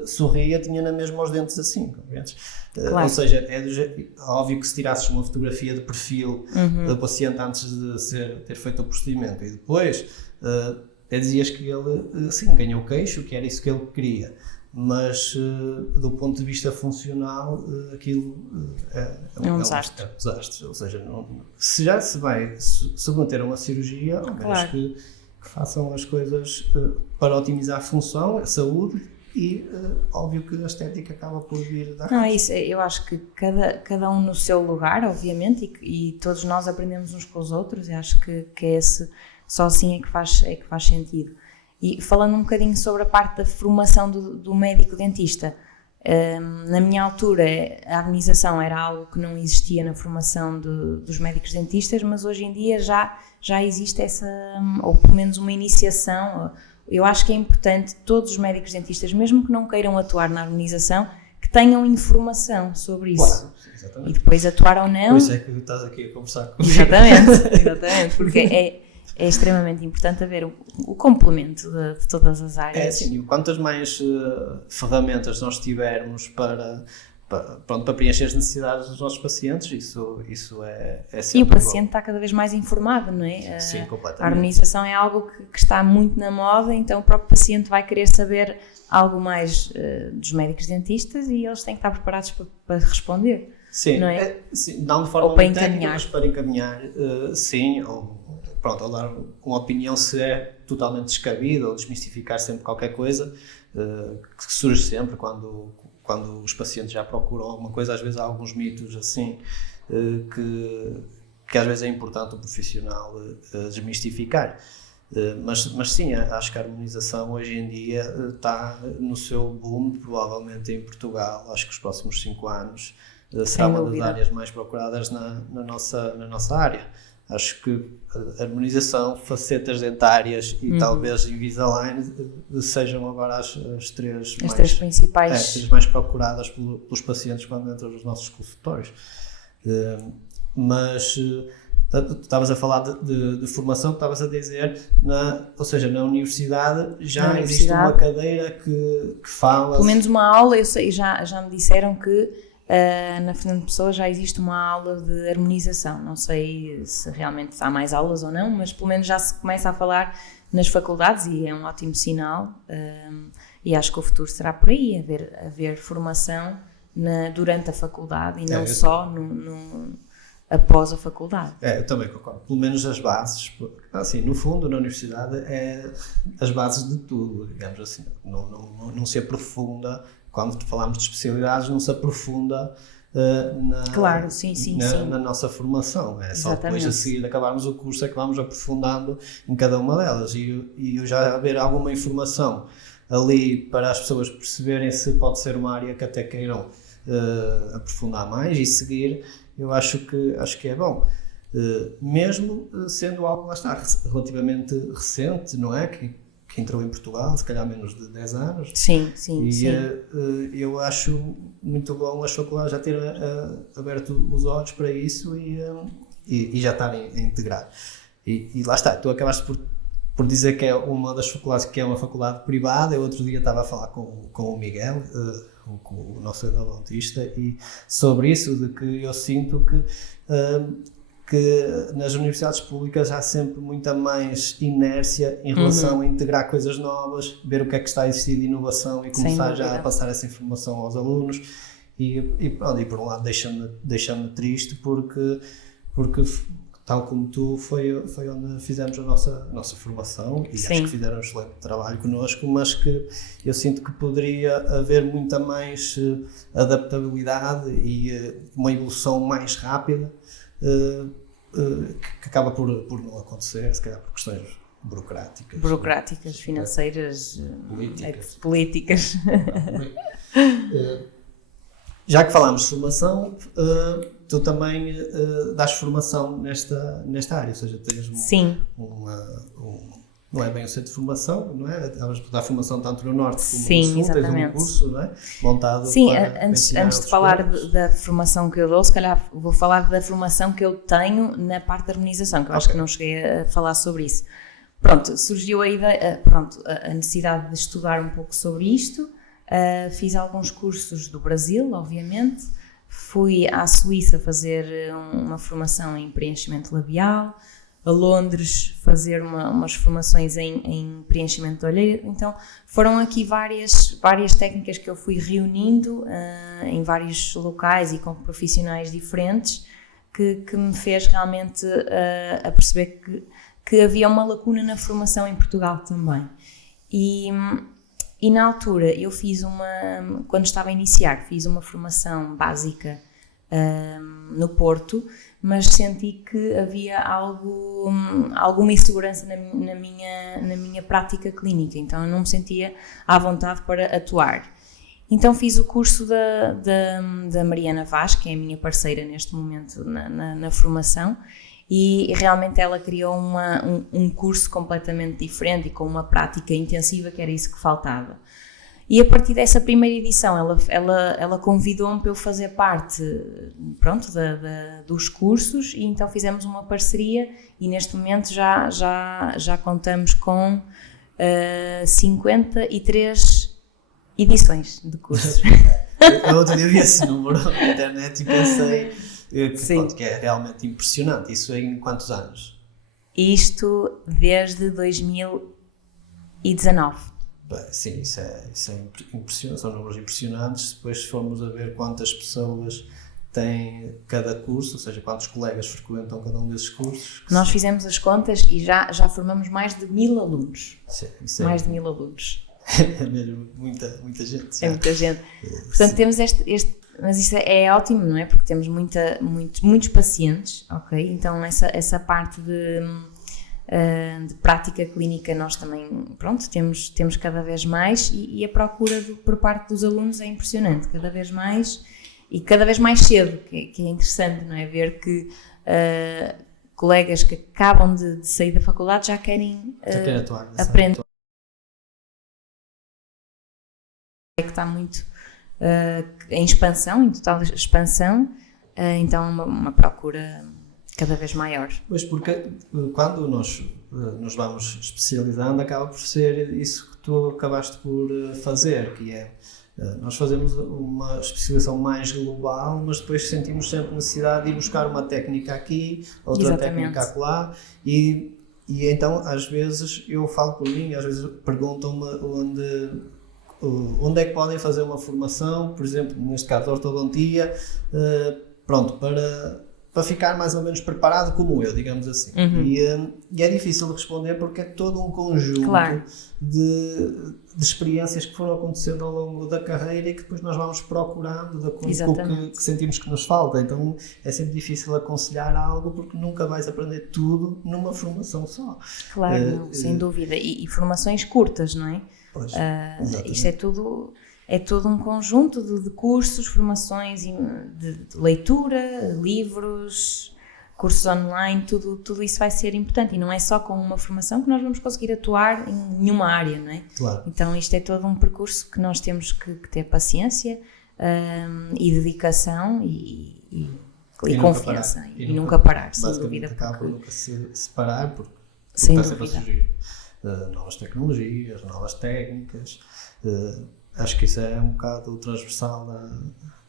sorria, tinha na mesma os dentes assim, compreendes? Claro. Ou seja, óbvio que se tirasses uma fotografia de perfil do paciente antes de ter feito o procedimento e depois, até dizias que ele, sim, ganhou queixo, que era isso que ele queria. Mas do ponto de vista funcional, aquilo é um desastre. Ou seja, se já se vai submeter a uma cirurgia, ao menos que façam as coisas para otimizar a função, a saúde, e óbvio que a estética acaba por vir da... Não, é isso, eu acho que cada um no seu lugar, obviamente, e todos nós aprendemos uns com os outros, eu acho que esse, só assim é que faz sentido. E falando um bocadinho sobre a parte da formação do médico dentista, na minha altura a harmonização era algo que não existia na formação dos médicos dentistas, mas hoje em dia já existe essa, ou pelo menos uma iniciação. Eu acho que é importante todos os médicos dentistas, mesmo que não queiram atuar na harmonização, que tenham informação sobre isso. Claro, exatamente. E depois atuar ou não... Por isso é que estás aqui a conversar comigo. Exatamente, porque é extremamente importante haver o complemento de todas as áreas. Sim, quantas mais ferramentas nós tivermos para preencher as necessidades dos nossos pacientes, isso é sempre E o paciente está cada vez mais informado, não é? Sim, completamente. A harmonização é algo que está muito na moda, então o próprio paciente vai querer saber algo mais dos médicos dentistas e eles têm que estar preparados para responder. Sim, não é? Sim, não de forma ou para técnica, encaminhar. mas para encaminhar, sim, ou dar uma opinião se é totalmente descabido ou desmistificar sempre qualquer coisa que surge sempre quando os pacientes já procuram alguma coisa. Às vezes há alguns mitos assim que às vezes é importante o profissional desmistificar. Mas sim, acho que a harmonização hoje em dia está no seu boom, provavelmente em Portugal. Acho que os próximos 5 anos será uma das áreas mais procuradas na nossa área. Acho que a harmonização, facetas dentárias e talvez Invisalign sejam agora as três principais. As três mais procuradas pelos pacientes quando entram nos nossos consultórios. Mas tu estavas a falar de formação, estavas a dizer, ou seja, na universidade já existe uma cadeira que fala... Pelo menos uma aula, eu sei, já me disseram que na Fernando Pessoa já existe uma aula de harmonização. Não sei se realmente há mais aulas ou não, mas pelo menos já se começa a falar nas faculdades e é um ótimo sinal. E acho que o futuro será por aí, haver formação durante a faculdade e não só após a faculdade. Eu também concordo. Pelo menos as bases, assim, no fundo, na universidade, é as bases de tudo, digamos assim. Não se aprofunda, quando falamos de especialidades, não se aprofunda claro, sim. na nossa formação. É só Exatamente. depois a seguir acabarmos o curso é que vamos aprofundando em cada uma delas. E eu já haver alguma informação ali para as pessoas perceberem se pode ser uma área que até queiram aprofundar mais e seguir, eu acho que é bom. Mesmo sendo algo, lá está, relativamente recente, não é? Que entrou em Portugal, se calhar menos de 10 anos. Sim. Eu acho muito bom as faculdades já terem aberto os olhos para isso e já estarem a integrar. E lá está, tu acabaste por dizer que é uma das faculdades que é uma faculdade privada. Eu outro dia estava a falar com o Miguel, com o nosso odontista, e sobre isso, de que eu sinto que nas universidades públicas há sempre muita mais inércia em relação a integrar coisas novas, ver o que é que está a existir de inovação e começar já a passar essa informação aos alunos. E por um lado deixa-me triste porque tal como tu, foi onde fizemos a nossa formauma e Sim. acho que fizeram um excelente trabalho connosco, mas que eu sinto que poderia haver muita mais adaptabilidade e uma evolução mais rápida, que acaba por não acontecer, se calhar por questões burocráticas, financeiras, políticas. Já que falámos de formação, tu também dás formação nesta área, ou seja, tens não é bem o centro de formação, não é? Estavas a dar formação tanto no Norte como no Sul, exatamente. tens um curso, não é? Montado para antes de falar da formação que eu dou, se calhar vou falar da formação que eu tenho na parte da harmonização, que eu acho que não cheguei a falar sobre isso. Pronto, surgiu a ideia, a necessidade de estudar um pouco sobre isto. Fiz alguns cursos do Brasil, obviamente. Fui à Suíça fazer uma formação em preenchimento labial, a Londres fazer umas formações em preenchimento de olheira. Então foram aqui várias técnicas que eu fui reunindo em vários locais e com profissionais diferentes, que me fez realmente a perceber que havia uma lacuna na formação em Portugal também. E na altura eu quando estava a iniciar, fiz uma formação básica no Porto, mas senti que havia alguma insegurança na minha prática clínica, então eu não me sentia à vontade para atuar. Então fiz o curso da Mariana Vaz, que é a minha parceira neste momento na formação, e realmente ela criou um curso completamente diferente e com uma prática intensiva, que era isso que faltava. E a partir dessa primeira edição ela convidou-me para eu fazer parte, dos cursos, e então fizemos uma parceria e neste momento já contamos com 53 edições de cursos. Eu outro dia vi esse número na internet e pensei que é realmente impressionante. Isso em quantos anos? Isto desde 2019. Sim, isso é impressionante, são números impressionantes. Depois, se formos a ver quantas pessoas tem cada curso, ou seja, quantos colegas frequentam cada um desses cursos. Nós fizemos as contas e já formamos mais de 1000 alunos. Sim, mais de 1000 alunos. É mesmo muita gente. É muita gente. Portanto, temos mas isso é ótimo, não é? Porque temos muitos pacientes, ok? Então, essa parte de prática clínica nós também, temos cada vez mais, e a procura por parte dos alunos é impressionante, cada vez mais e cada vez mais cedo, que é interessante, não é? Ver que colegas que acabam de sair da faculdade já querem atuar, aprender. Que está muito em expansão, em total expansão, então uma procura cada vez maior. Pois, porque quando nós nos vamos especializando, acaba por ser isso que tu acabaste por fazer, que é, nós fazemos uma especialização mais global, mas depois sentimos sempre necessidade de ir buscar uma técnica aqui, outra Exatamente. técnica acolá, e então às vezes eu falo por mim, às vezes perguntam-me onde é que podem fazer uma formação, por exemplo, neste caso ortodontia, para ficar mais ou menos preparado como eu, digamos assim. E é difícil de responder porque é todo um conjunto de experiências que foram acontecendo ao longo da carreira e que depois nós vamos procurando de acordo com o que sentimos que nos falta. Então é sempre difícil aconselhar algo porque nunca vais aprender tudo numa formação só. Claro, sem dúvida. E formações curtas, não é? Pois, isto é todo um conjunto de cursos, formações de leitura, livros, cursos online, tudo isso vai ser importante. E não é só com uma formação que nós vamos conseguir atuar em nenhuma área, não é? Claro. Então isto é todo um percurso que nós temos que ter paciência e dedicação e confiança. E nunca parar, sem dúvida. Acaba por nunca se separar, porque sem está sempre dúvida. a surgir novas tecnologias, novas técnicas. Acho que isso é um bocado transversal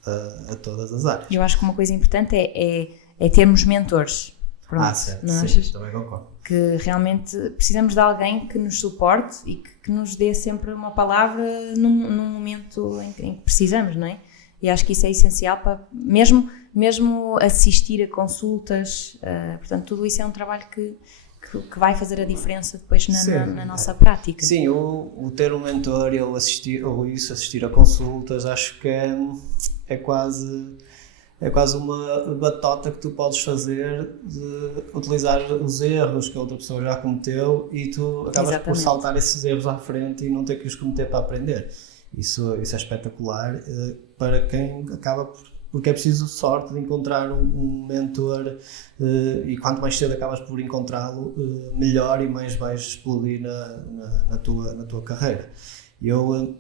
a todas as áreas. Eu acho que uma coisa importante é termos mentores. Pronto, certo, não sim, achas? também concordo. Que realmente precisamos de alguém que nos suporte e que nos dê sempre uma palavra num momento em que precisamos, não é? E acho que isso é essencial para mesmo assistir a consultas, portanto, tudo isso é um trabalho que vai fazer a diferença depois na nossa prática. Sim, o ter um mentor ou assistir a consultas, acho que é quase uma batota que tu podes fazer de utilizar os erros que a outra pessoa já cometeu e tu acabas por saltar esses erros à frente e não ter que os cometer para aprender. Isso é espetacular para quem acaba porque é preciso sorte de encontrar um mentor e quanto mais cedo acabas por encontrá-lo, melhor e mais vais explodir na tua carreira. Eu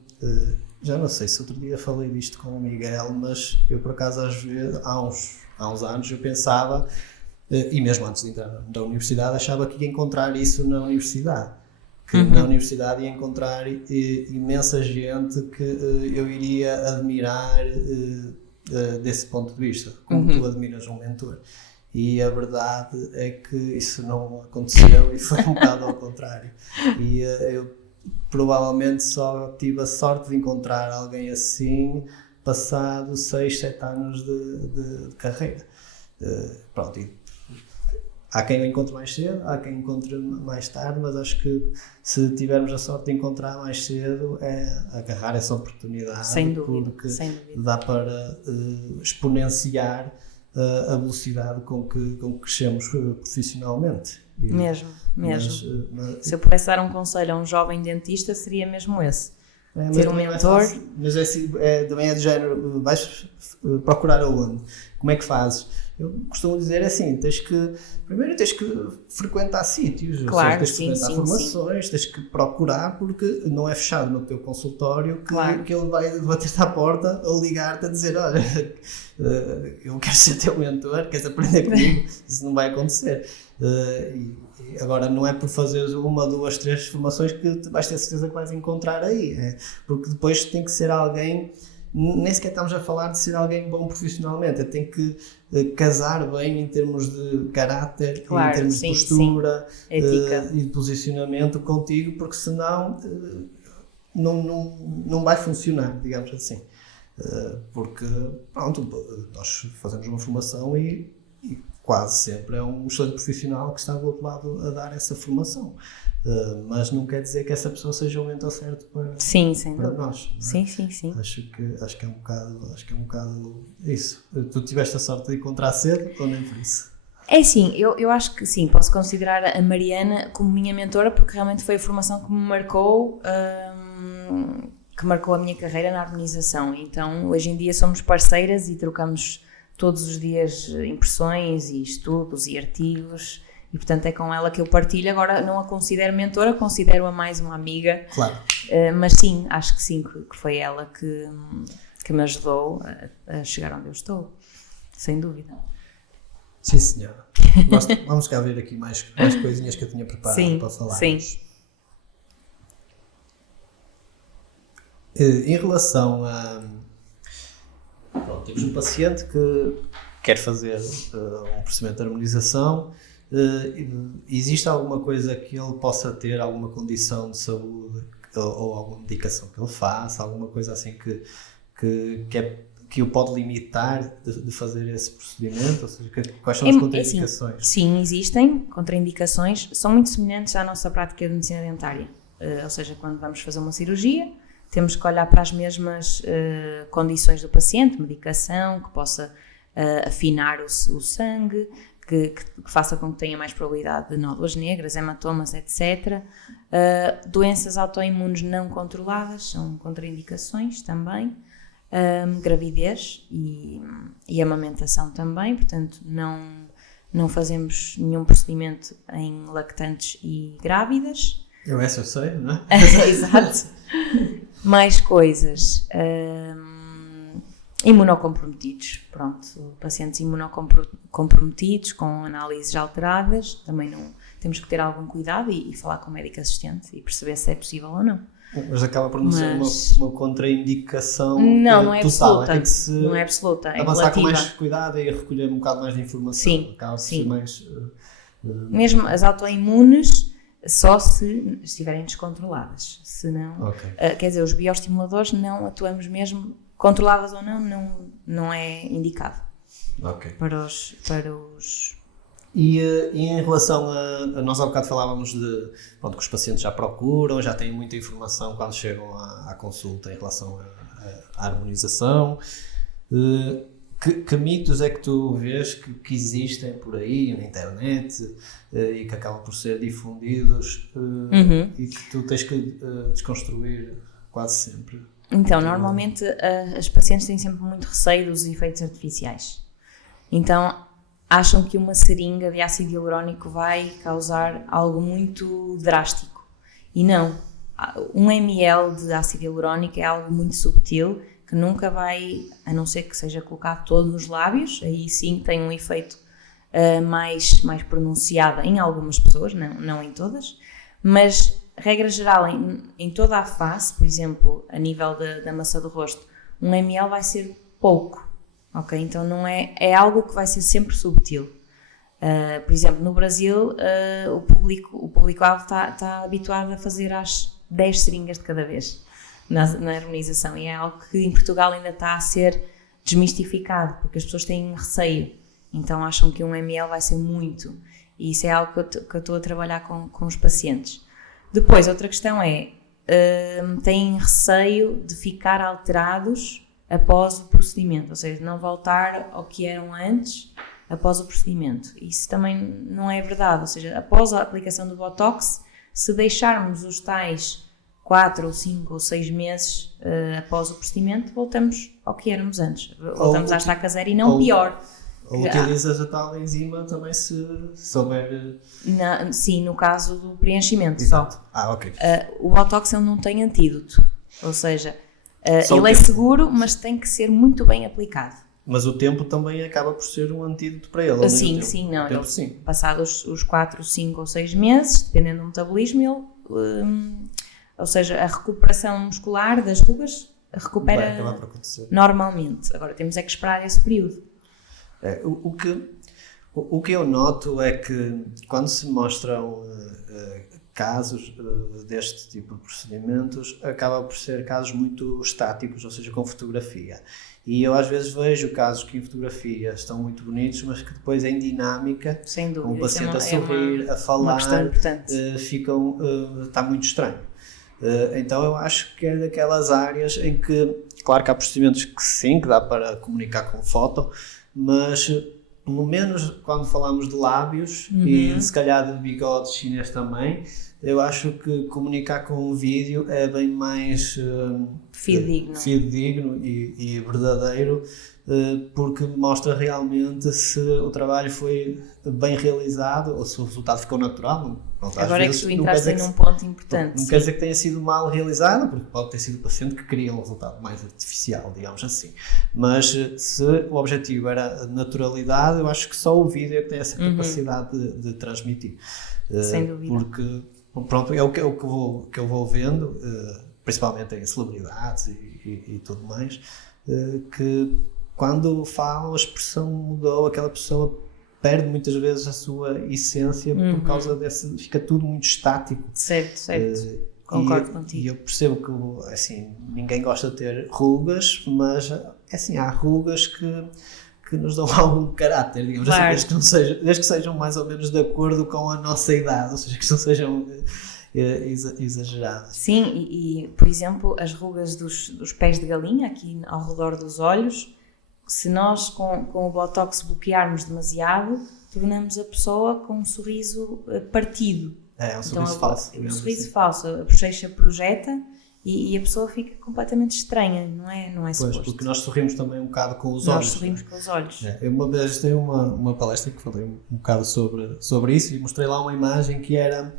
já não sei se outro dia falei disto com o Miguel, mas eu por acaso às vezes, há uns anos eu pensava, e mesmo antes de entrar na universidade, achava que ia encontrar isso na universidade. Que na universidade ia encontrar imensa gente que eu iria admirar desse ponto de vista, como tu admiras um mentor. E a verdade é que isso não aconteceu e foi um bocado ao contrário. E eu provavelmente só tive a sorte de encontrar alguém assim passado 6, 7 anos de carreira. Pronto, e há quem o encontre mais cedo, há quem o encontre mais tarde, mas acho que se tivermos a sorte de encontrar mais cedo é agarrar essa oportunidade, sem dúvida, porque sem dúvida. Dá para exponenciar a velocidade com que crescemos profissionalmente. Mesmo. Mas, se eu pudesse dar um conselho a um jovem dentista, seria mesmo esse. Ter um mentor. Mas também é do género, vais procurar aonde? Como é que fazes? Eu costumo dizer assim, primeiro tens que frequentar sítios, claro, tens que frequentar formações, tens que procurar, porque não é fechado no teu consultório que ele vai bater-te à porta ou ligar-te a dizer, olha, eu quero ser teu mentor, queres aprender comigo? Isso não vai acontecer. E agora não é por fazer 1, 2, 3 formações que vais ter certeza que vais encontrar aí, porque depois tem que ser alguém. Nem sequer estamos a falar de ser alguém bom profissionalmente, tem que casar bem em termos de caráter, em termos de postura e de posicionamento contigo, porque senão não vai funcionar, digamos assim. Porque, pronto, nós fazemos uma formação e quase sempre é um excelente profissional que está do outro lado a dar essa formação. Mas não quer dizer que essa pessoa seja o mentor certo para nós. Sim. Acho que é um bocado isso. Tu tiveste a sorte de encontrar cedo ou nem por isso? É sim, eu acho que sim, posso considerar a Mariana como minha mentora, porque realmente foi a formação que me marcou, a minha carreira na harmonização. Então hoje em dia somos parceiras e trocamos todos os dias impressões e estudos e artigos. E, portanto, é com ela que eu partilho. Agora, não a considero mentora, considero-a mais uma amiga. Claro. Mas sim, acho que sim, que foi ela que me ajudou a chegar onde eu estou. Sem dúvida. Sim, senhora. Vamos cá ver aqui mais coisinhas que eu tinha preparado para falar. Sim. Em relação a... Pronto, temos um paciente que quer fazer um procedimento de harmonização. Existe alguma coisa que ele possa ter, alguma condição de saúde ou alguma medicação que ele faça, alguma coisa assim que que o pode limitar de fazer esse procedimento? Ou seja, quais são as contraindicações? Assim, sim, existem contraindicações, são muito semelhantes à nossa prática de medicina dentária. Ou seja, quando vamos fazer uma cirurgia, temos que olhar para as mesmas condições do paciente, medicação, que possa afinar o sangue, que faça com que tenha mais probabilidade de nódulas negras, hematomas, etc. Doenças autoimunes não controladas são contraindicações também. Gravidez e amamentação também, portanto não fazemos nenhum procedimento em lactantes e grávidas. Eu sei, não é? Exato. Mais coisas. Imunocomprometidos, pronto, pacientes imunocomprometidos com análises alteradas, também não temos que ter algum cuidado e falar com o médico assistente e perceber se é possível ou não. Mas acaba por não ser uma contraindicação não é total, absoluta, não é absoluta, é avançar relativa. Com mais cuidado e recolher um bocado mais de informação. Sim, acaba por sim. ser mais... Mesmo as autoimunes, só se estiverem descontroladas, se não, quer dizer, os bioestimuladores não atuamos mesmo, controladas ou não é indicado para os... E em relação a nós há bocado falávamos de que os pacientes já procuram, já têm muita informação quando chegam à consulta em relação à harmonização. Que mitos é que tu vês que existem por aí na internet e que acabam por ser difundidos e que tu tens que desconstruir quase sempre? Então, normalmente as pacientes têm sempre muito receio dos efeitos artificiais. Então, acham que uma seringa de ácido hialurónico vai causar algo muito drástico. E não. 1 ml de ácido hialurónico é algo muito subtil que nunca vai, a não ser que seja colocado todo nos lábios, aí sim tem um efeito mais pronunciado em algumas pessoas, não em todas, mas regra geral em toda a face, por exemplo, a nível da maçã do rosto, 1 ml vai ser pouco, ok? Então não é algo que vai ser sempre subtil. Por exemplo, no Brasil o público-alvo está habituado a fazer às 10 seringas de cada vez na harmonização, e é algo que em Portugal ainda está a ser desmistificado, porque as pessoas têm receio, então acham que 1 ml vai ser muito, e isso é algo que eu estou a trabalhar com os pacientes. Depois, outra questão é, têm receio de ficar alterados após o procedimento, ou seja, não voltar ao que eram antes após o procedimento. Isso também não é verdade, ou seja, após a aplicação do Botox, se deixarmos os tais 4 ou 5 ou 6 meses após o procedimento, voltamos ao que éramos antes, voltamos à estaca zero e não pior. Ou utilizas a tal enzima também se souber... Sim, no caso do preenchimento. Exato. Ok. O Botox ele não tem antídoto, ou seja, ele é seguro, mas tem que ser muito bem aplicado. Mas o tempo também acaba por ser um antídoto para ele? Sim. Passados os 4, 5 ou 6 meses, dependendo do metabolismo, ele... ou seja, a recuperação muscular das rugas recupera normalmente. Agora temos é que esperar esse período. O que eu noto é que quando se mostram casos deste tipo de procedimentos, acaba por ser casos muito estáticos, ou seja, com fotografia. E eu às vezes vejo casos que em fotografia estão muito bonitos, mas que depois em dinâmica, sem dúvida, com o paciente a sorrir, a falar, está muito estranho. Então eu acho que é daquelas áreas em que, claro que há procedimentos que sim, que dá para comunicar com foto, mas pelo menos quando falamos de lábios e se calhar de bigode chinês também, eu acho que comunicar com um vídeo é bem mais fidedigno e verdadeiro, porque mostra realmente se o trabalho foi bem realizado ou se o resultado ficou natural. Pronto, agora é que tu entraste num ponto importante. Não quer dizer que tenha sido mal realizado, porque pode ter sido o paciente que queria um resultado mais artificial, digamos assim. Mas se o objetivo era naturalidade, eu acho que só o vídeo é que tem essa capacidade de transmitir. Sem dúvida. Porque, pronto, é o que eu vou vendo, principalmente em celebridades e tudo mais, que quando falam a expressão mudou, aquela pessoa perde muitas vezes a sua essência por causa desse, fica tudo muito estático. Certo. Concordo contigo. E eu percebo que, assim, ninguém gosta de ter rugas, mas, assim, há rugas que nos dão algum caráter, digamos Claro. assim, desde que sejam mais ou menos de acordo com a nossa idade, ou seja, que não sejam exageradas. Sim, e, por exemplo, as rugas dos pés de galinha, aqui ao redor dos olhos, se nós com o Botox bloquearmos demasiado, tornamos a pessoa com um sorriso partido. É um sorriso falso. Um sorriso falso, a bochecha projeta e a pessoa fica completamente estranha, não é Pois, suposto. porque nós sorrimos também um bocado com os olhos. Nós sorrimos com os olhos. Eu uma vez dei uma palestra que falei um bocado sobre isso e mostrei lá uma imagem que era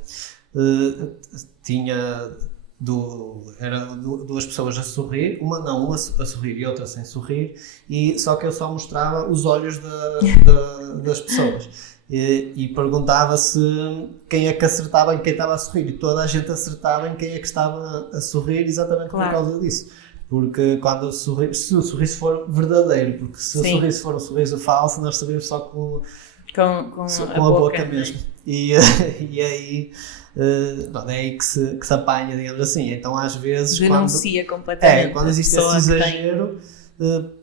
tinha duas pessoas a sorrir, uma a sorrir e outra sem sorrir, e só que eu só mostrava os olhos das pessoas e perguntava se quem é que acertava em quem estava a sorrir, e toda a gente acertava em quem é que estava a sorrir, exatamente por causa disso. Porque quando se o sorriso for verdadeiro, porque se o sorriso for um sorriso falso, nós sabemos só com a boca mesmo. E aí é aí que se apanha, digamos assim. Então às vezes denuncia completamente. Quando existe esse exagero,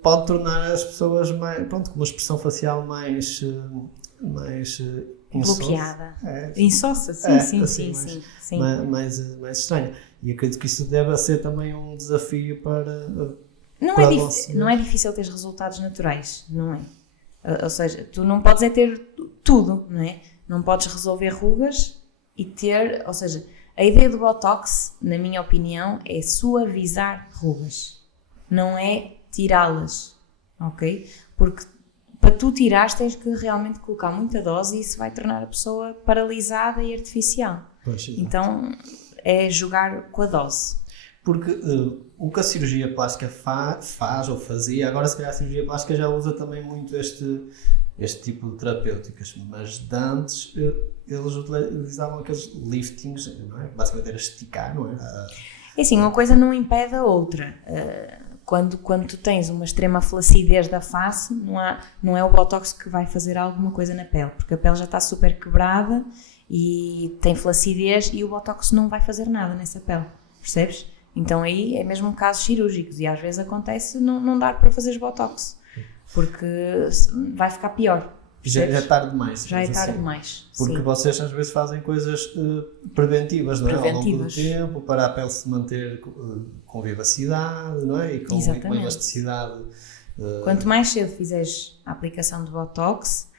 pode tornar as pessoas mais, com uma expressão facial mais bloqueada. Insossa, sim. Mais estranha. E acredito que isso deve ser também um desafio para não é difícil ter resultados naturais, não é? Ou seja, tu não podes ter tudo, não é? Não podes resolver rugas e ter, ou seja, a ideia do Botox, na minha opinião, é suavizar rugas, não é tirá-las, ok? Porque para tu tirares tens que realmente colocar muita dose e isso vai tornar a pessoa paralisada e artificial. Então é jogar com a dose. Porque o que a cirurgia plástica faz ou fazia, agora se calhar a cirurgia plástica já usa também muito este tipo de terapêuticas, mas de antes eles utilizavam aqueles liftings, não é? Basicamente era esticar, não é? É assim, uma coisa não impede a outra. Quando tu tens uma extrema flacidez da face, não é o Botox que vai fazer alguma coisa na pele, porque a pele já está super quebrada e tem flacidez e o Botox não vai fazer nada nessa pele, percebes? Então aí é mesmo casos cirúrgicos e às vezes acontece não dar para fazer Botox, porque vai ficar pior. Já é tarde demais. Já é tarde demais. Porque sim. Vocês às vezes fazem coisas preventivas, não é? Ao longo do tempo, para a pele se manter com vivacidade, não é? E com elasticidade. Quanto mais cedo fizeres a aplicação de Botox,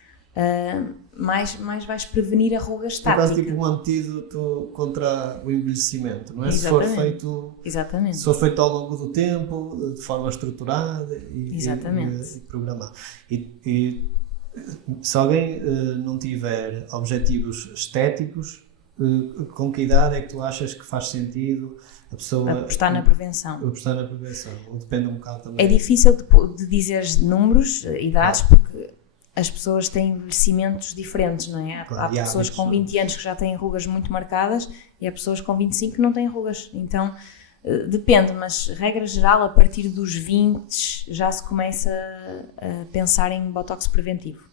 mais vais prevenir a ruga estática. É quase tipo um antídoto contra o envelhecimento, não é? Exatamente. Se for feito ao longo do tempo, de forma estruturada e programada. E se alguém não tiver objetivos estéticos, com que idade é que tu achas que faz sentido a pessoa apostar na prevenção? Apostar na prevenção, ou depende um bocado também. É difícil de dizer números, idades, porque as pessoas têm envelhecimentos diferentes, não é? Há pessoas com 20 anos que já têm rugas muito marcadas e há pessoas com 25 que não têm rugas. Então, depende, mas regra geral, a partir dos 20 já se começa a pensar em Botox preventivo.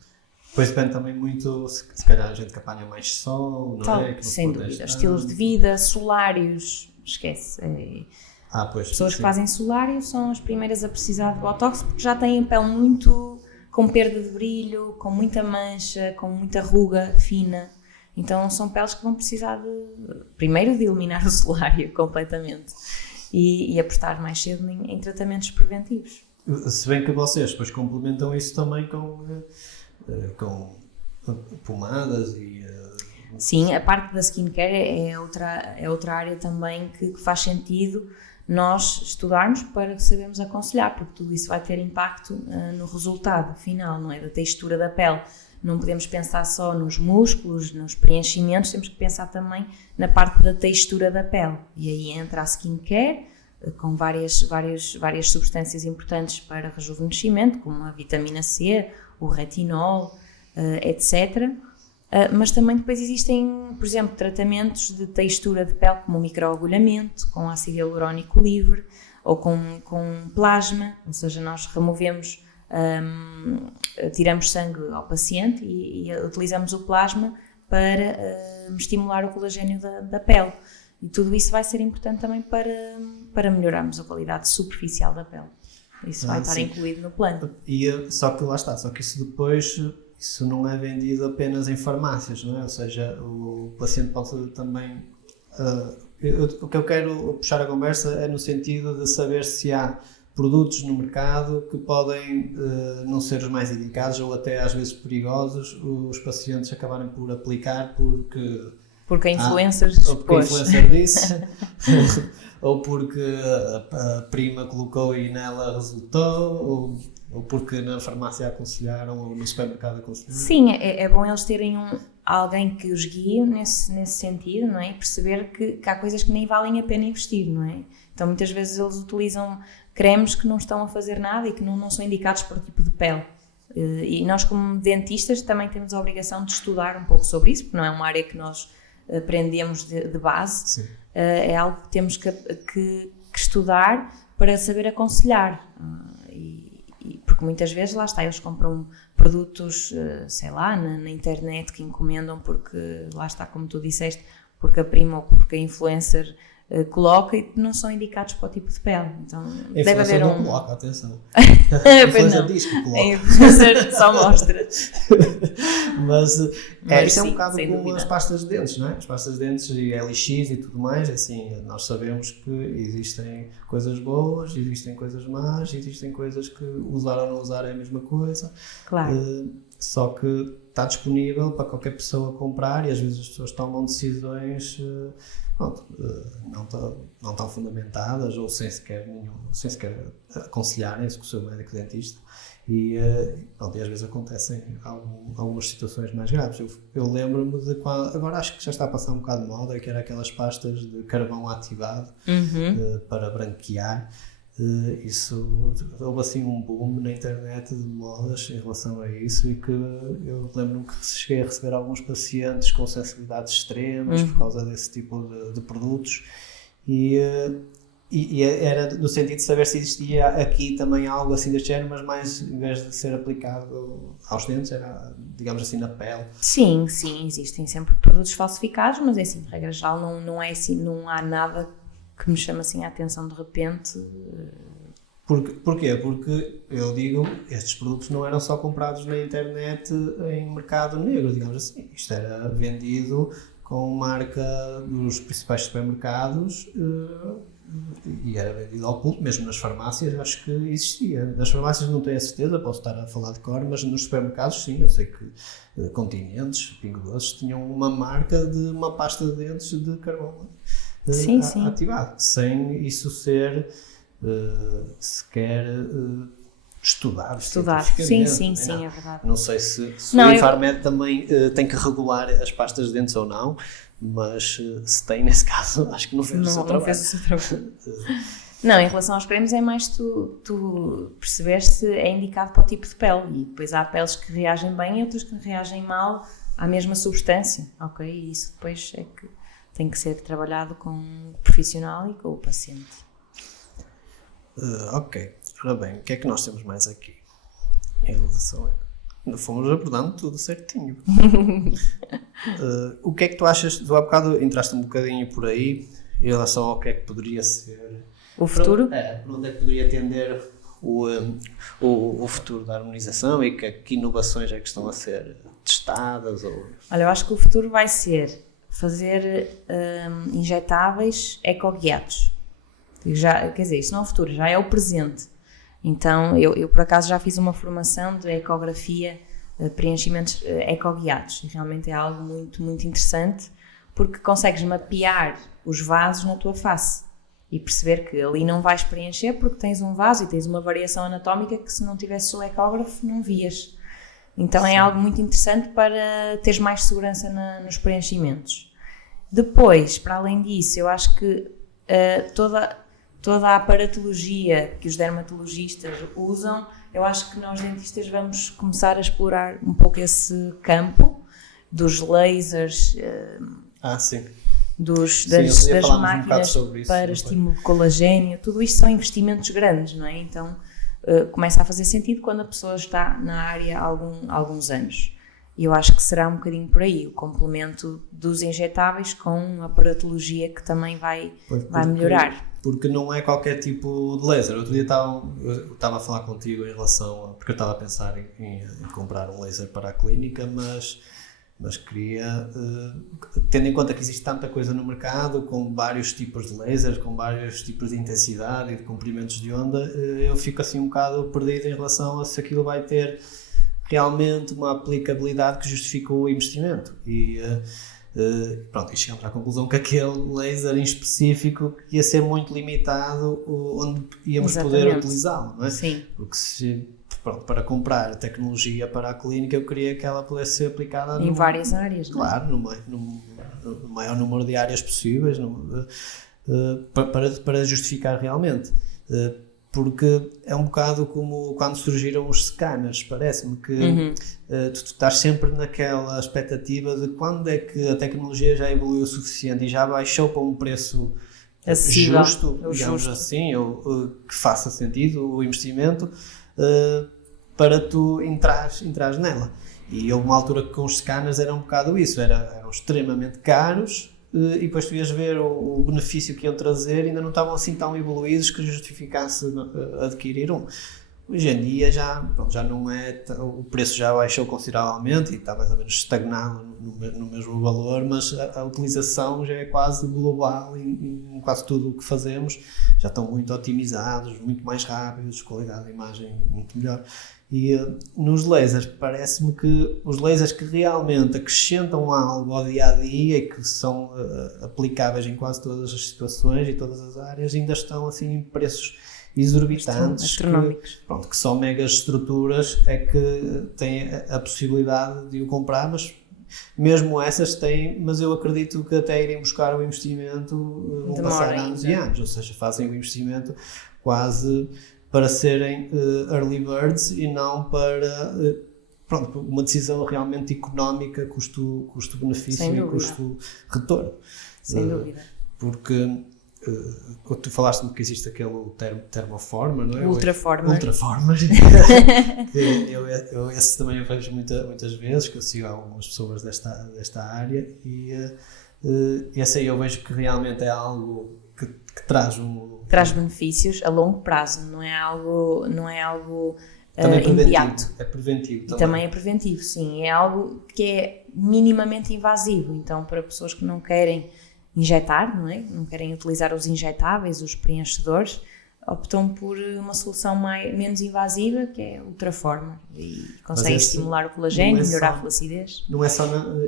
Depois depende também muito, se calhar a gente que apanha mais sol, não é? Que sem dúvida. Estilos de vida, solários, esquece. Pessoas que fazem solário são as primeiras a precisar de Botox porque já têm a pele muito com perda de brilho, com muita mancha, com muita ruga fina. Então são peles que vão precisar primeiro de eliminar o solário completamente e apostar mais cedo em tratamentos preventivos. Se bem que vocês depois complementam isso também com pomadas e... Sim, a parte da skincare é outra área também que faz sentido nós estudarmos para sabermos aconselhar, porque tudo isso vai ter impacto no resultado final, não é? Da textura da pele. Não podemos pensar só nos músculos, nos preenchimentos, temos que pensar também na parte da textura da pele. E aí entra a skincare, com várias substâncias importantes para rejuvenescimento, como a vitamina C, o retinol, etc. Mas também depois existem, por exemplo, tratamentos de textura de pele, como o microagulhamento, com ácido hialurónico livre, ou com plasma, ou seja, nós removemos, tiramos sangue ao paciente e utilizamos o plasma para estimular o colagênio da pele. E tudo isso vai ser importante também para melhorarmos a qualidade superficial da pele. Isso vai estar incluído no plano. Só que lá está, só que isso depois, isso não é vendido apenas em farmácias, não é? Ou seja, o paciente pode também... o que eu quero puxar a conversa é no sentido de saber se há produtos no mercado que podem não ser os mais indicados ou até às vezes perigosos os pacientes acabarem por aplicar porque a influencer disse ou porque a prima colocou e nela resultou ou porque na farmácia aconselharam ou no supermercado aconselharam. Sim, é bom eles terem alguém que os guie nesse sentido, não é? E perceber que há coisas que nem valem a pena investir, não é? Então muitas vezes eles utilizam cremes que não estão a fazer nada e que não são indicados para o tipo de pele. E nós como dentistas também temos a obrigação de estudar um pouco sobre isso, porque não é uma área que nós aprendemos de base. Sim. É algo que temos que estudar para saber aconselhar. Porque muitas vezes, lá está, eles compram produtos, sei lá, na internet que encomendam porque, lá está, como tu disseste, porque a prima ou porque a influencer coloca e não são indicados para o tipo de pele. Então, deve haver não coloca, atenção. A influencer diz que coloca. A influencer só mostra. Mas isso é um sim, bocado como dúvida. as pastas de dentes, não é? As pastas de dentes e LX e tudo mais, assim, nós sabemos que existem coisas boas, existem coisas más, existem coisas que usar ou não usar é a mesma coisa. Claro. Só que está disponível para qualquer pessoa comprar e às vezes as pessoas tomam decisões não tão fundamentadas ou sem sequer aconselharem-se com o seu médico dentista e às vezes acontecem algumas situações mais graves. Eu lembro-me de quando, agora acho que já está a passar um bocado de moda, que era aquelas pastas de carvão ativado para branquear. Isso houve assim um boom na internet de modas em relação a isso e que eu lembro-me que cheguei a receber alguns pacientes com sensibilidades extremas por causa desse tipo de produtos e era no sentido de saber se existia aqui também algo assim deste género, mas mais em vez de ser aplicado aos dentes era, digamos assim, na pele. Sim, existem sempre produtos falsificados, mas é assim, de regra geral não é assim, não há nada que me chama assim a atenção de repente. Porquê? Porque eu digo, estes produtos não eram só comprados na internet em mercado negro, digamos assim. Isto era vendido com marca dos principais supermercados e era vendido ao público, mesmo nas farmácias, acho que existia. Nas farmácias não tenho a certeza, posso estar a falar de cor, mas nos supermercados sim, eu sei que Continentes, Pingo Doce, tinham uma marca de uma pasta de dentes de carvão. Sim. Ativado, sem isso ser sequer estudado. Sim, é verdade. Não sei se o Infarmed também tem que regular as pastas de dentes ou não, mas se tem, nesse caso, acho que não fez o seu trabalho. Não, em relação aos cremes é mais tu perceber se é indicado para o tipo de pele e depois há peles que reagem bem e outras que reagem mal à mesma substância, ok? E isso depois é que tem que ser trabalhado com o profissional e com o paciente. Ok. Ora bem, o que é que nós temos mais aqui? Em relação a... Fomos abordando tudo certinho. O que é que tu achas? Tu há bocado entraste um bocadinho por aí em relação ao que é que poderia ser... O futuro? Por onde é que poderia tender o futuro da harmonização e que inovações é que estão a ser testadas? Olha, eu acho que o futuro vai ser fazer injetáveis ecoguiados. Quer dizer, isso não é o futuro, já é o presente. Então, eu por acaso já fiz uma formação de ecografia, preenchimentos ecoguiados, e realmente é algo muito, muito interessante, porque consegues mapear os vasos na tua face e perceber que ali não vais preencher porque tens um vaso e tens uma variação anatómica que se não tivesse o ecógrafo não vias. Então é algo muito interessante para teres mais segurança nos preenchimentos. Depois, para além disso, eu acho que toda a aparatologia que os dermatologistas usam, eu acho que nós dentistas vamos começar a explorar um pouco esse campo dos lasers, sim. das máquinas para estímulo de colagênio, tudo isto são investimentos grandes, não é? Então começa a fazer sentido quando a pessoa está na área há alguns anos. E eu acho que será um bocadinho por aí, o complemento dos injetáveis com a aparatologia que também vai melhorar. Porque não é qualquer tipo de laser. Outro dia eu estava a falar contigo em relação porque eu estava a pensar em comprar um laser para a clínica, mas queria, tendo em conta que existe tanta coisa no mercado, com vários tipos de lasers, com vários tipos de intensidade e de comprimentos de onda, eu fico assim um bocado perdido em relação a se aquilo vai ter realmente uma aplicabilidade que justifique o investimento. E chegamos à conclusão que aquele laser em específico ia ser muito limitado onde íamos poder utilizá-lo, não é? Sim. Porque para comprar tecnologia para a clínica eu queria que ela pudesse ser aplicada em várias áreas, claro, no maior número de áreas possíveis, para justificar realmente. Porque é um bocado como quando surgiram os scanners, parece-me que tu estás sempre naquela expectativa de quando é que a tecnologia já evoluiu o suficiente e já baixou para um preço acessível, justo, digamos assim, ou que faça sentido o investimento, para tu entrares nela. E houve uma altura que com os scanners era um bocado isso, eram extremamente caros, e depois tu ias ver o benefício que iam trazer e ainda não estavam assim tão evoluídos que justificasse adquirir um. Hoje em dia já não é, o preço já baixou consideravelmente e está mais ou menos estagnado no mesmo valor, mas a utilização já é quase global em quase tudo o que fazemos, já estão muito otimizados, muito mais rápidos, qualidade de imagem muito melhor. E nos lasers, parece-me que os lasers que realmente acrescentam algo ao dia-a-dia e que são aplicáveis em quase todas as situações e todas as áreas ainda estão assim em preços exorbitantes, astronómicos. Que só megas estruturas é que têm a possibilidade de o comprar, mas mesmo essas têm, mas eu acredito que até irem buscar o investimento vão passar anos e anos, ou seja, fazem o investimento quase para serem early birds e não para uma decisão realmente económica, custo-benefício e custo-retorno. Sem dúvida. Porque tu falaste-me que existe aquele termoformer, não é? Ultraformer. eu esse também eu vejo muitas vezes, que eu sigo algumas pessoas desta área e esse aí eu vejo que realmente é algo que traz benefícios a longo prazo, não é algo também imediato. É preventivo Também é preventivo, sim. É algo que é minimamente invasivo, então para pessoas que não querem injetar, não querem utilizar os injetáveis, os preenchedores, optam por uma solução menos invasiva, que é Ultraformer, e consegue estimular o colagênio, melhorar a flacidez.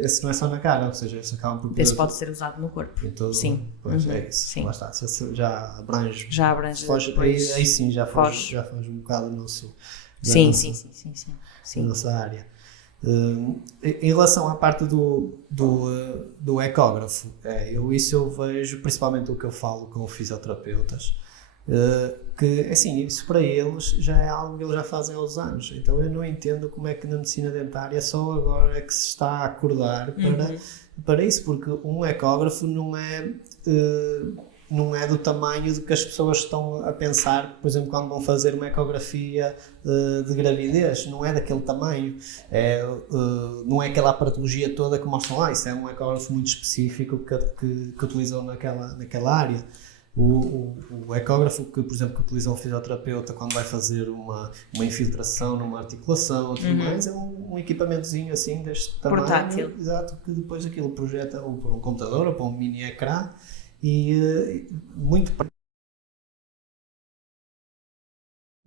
Esse não é só na cara, ou seja, esse acaba por... Esse pode ser usado no corpo. Sim. Pois é isso, sim. Lá está, já abrange. Aí sim, já foge um bocado o nosso... Sim. A nossa área. Em relação à parte do ecógrafo, eu vejo, principalmente o que eu falo com fisioterapeutas, que assim, isso para eles já é algo que eles já fazem há uns anos, então eu não entendo como é que na medicina dentária só agora é que se está a acordar para isso, porque um ecógrafo não é do tamanho de que as pessoas estão a pensar, por exemplo, quando vão fazer uma ecografia de gravidez, não é daquele tamanho, não é aquela aparatologia toda que mostram lá, isso é um ecógrafo muito específico que utilizam naquela área. O ecógrafo que, por exemplo, que utiliza um fisioterapeuta quando vai fazer uma infiltração numa articulação ou tudo mais, é um equipamentozinho assim deste tamanho, portátil. Exato, que depois aquilo projeta ou para um computador ou para um mini ecrã e muito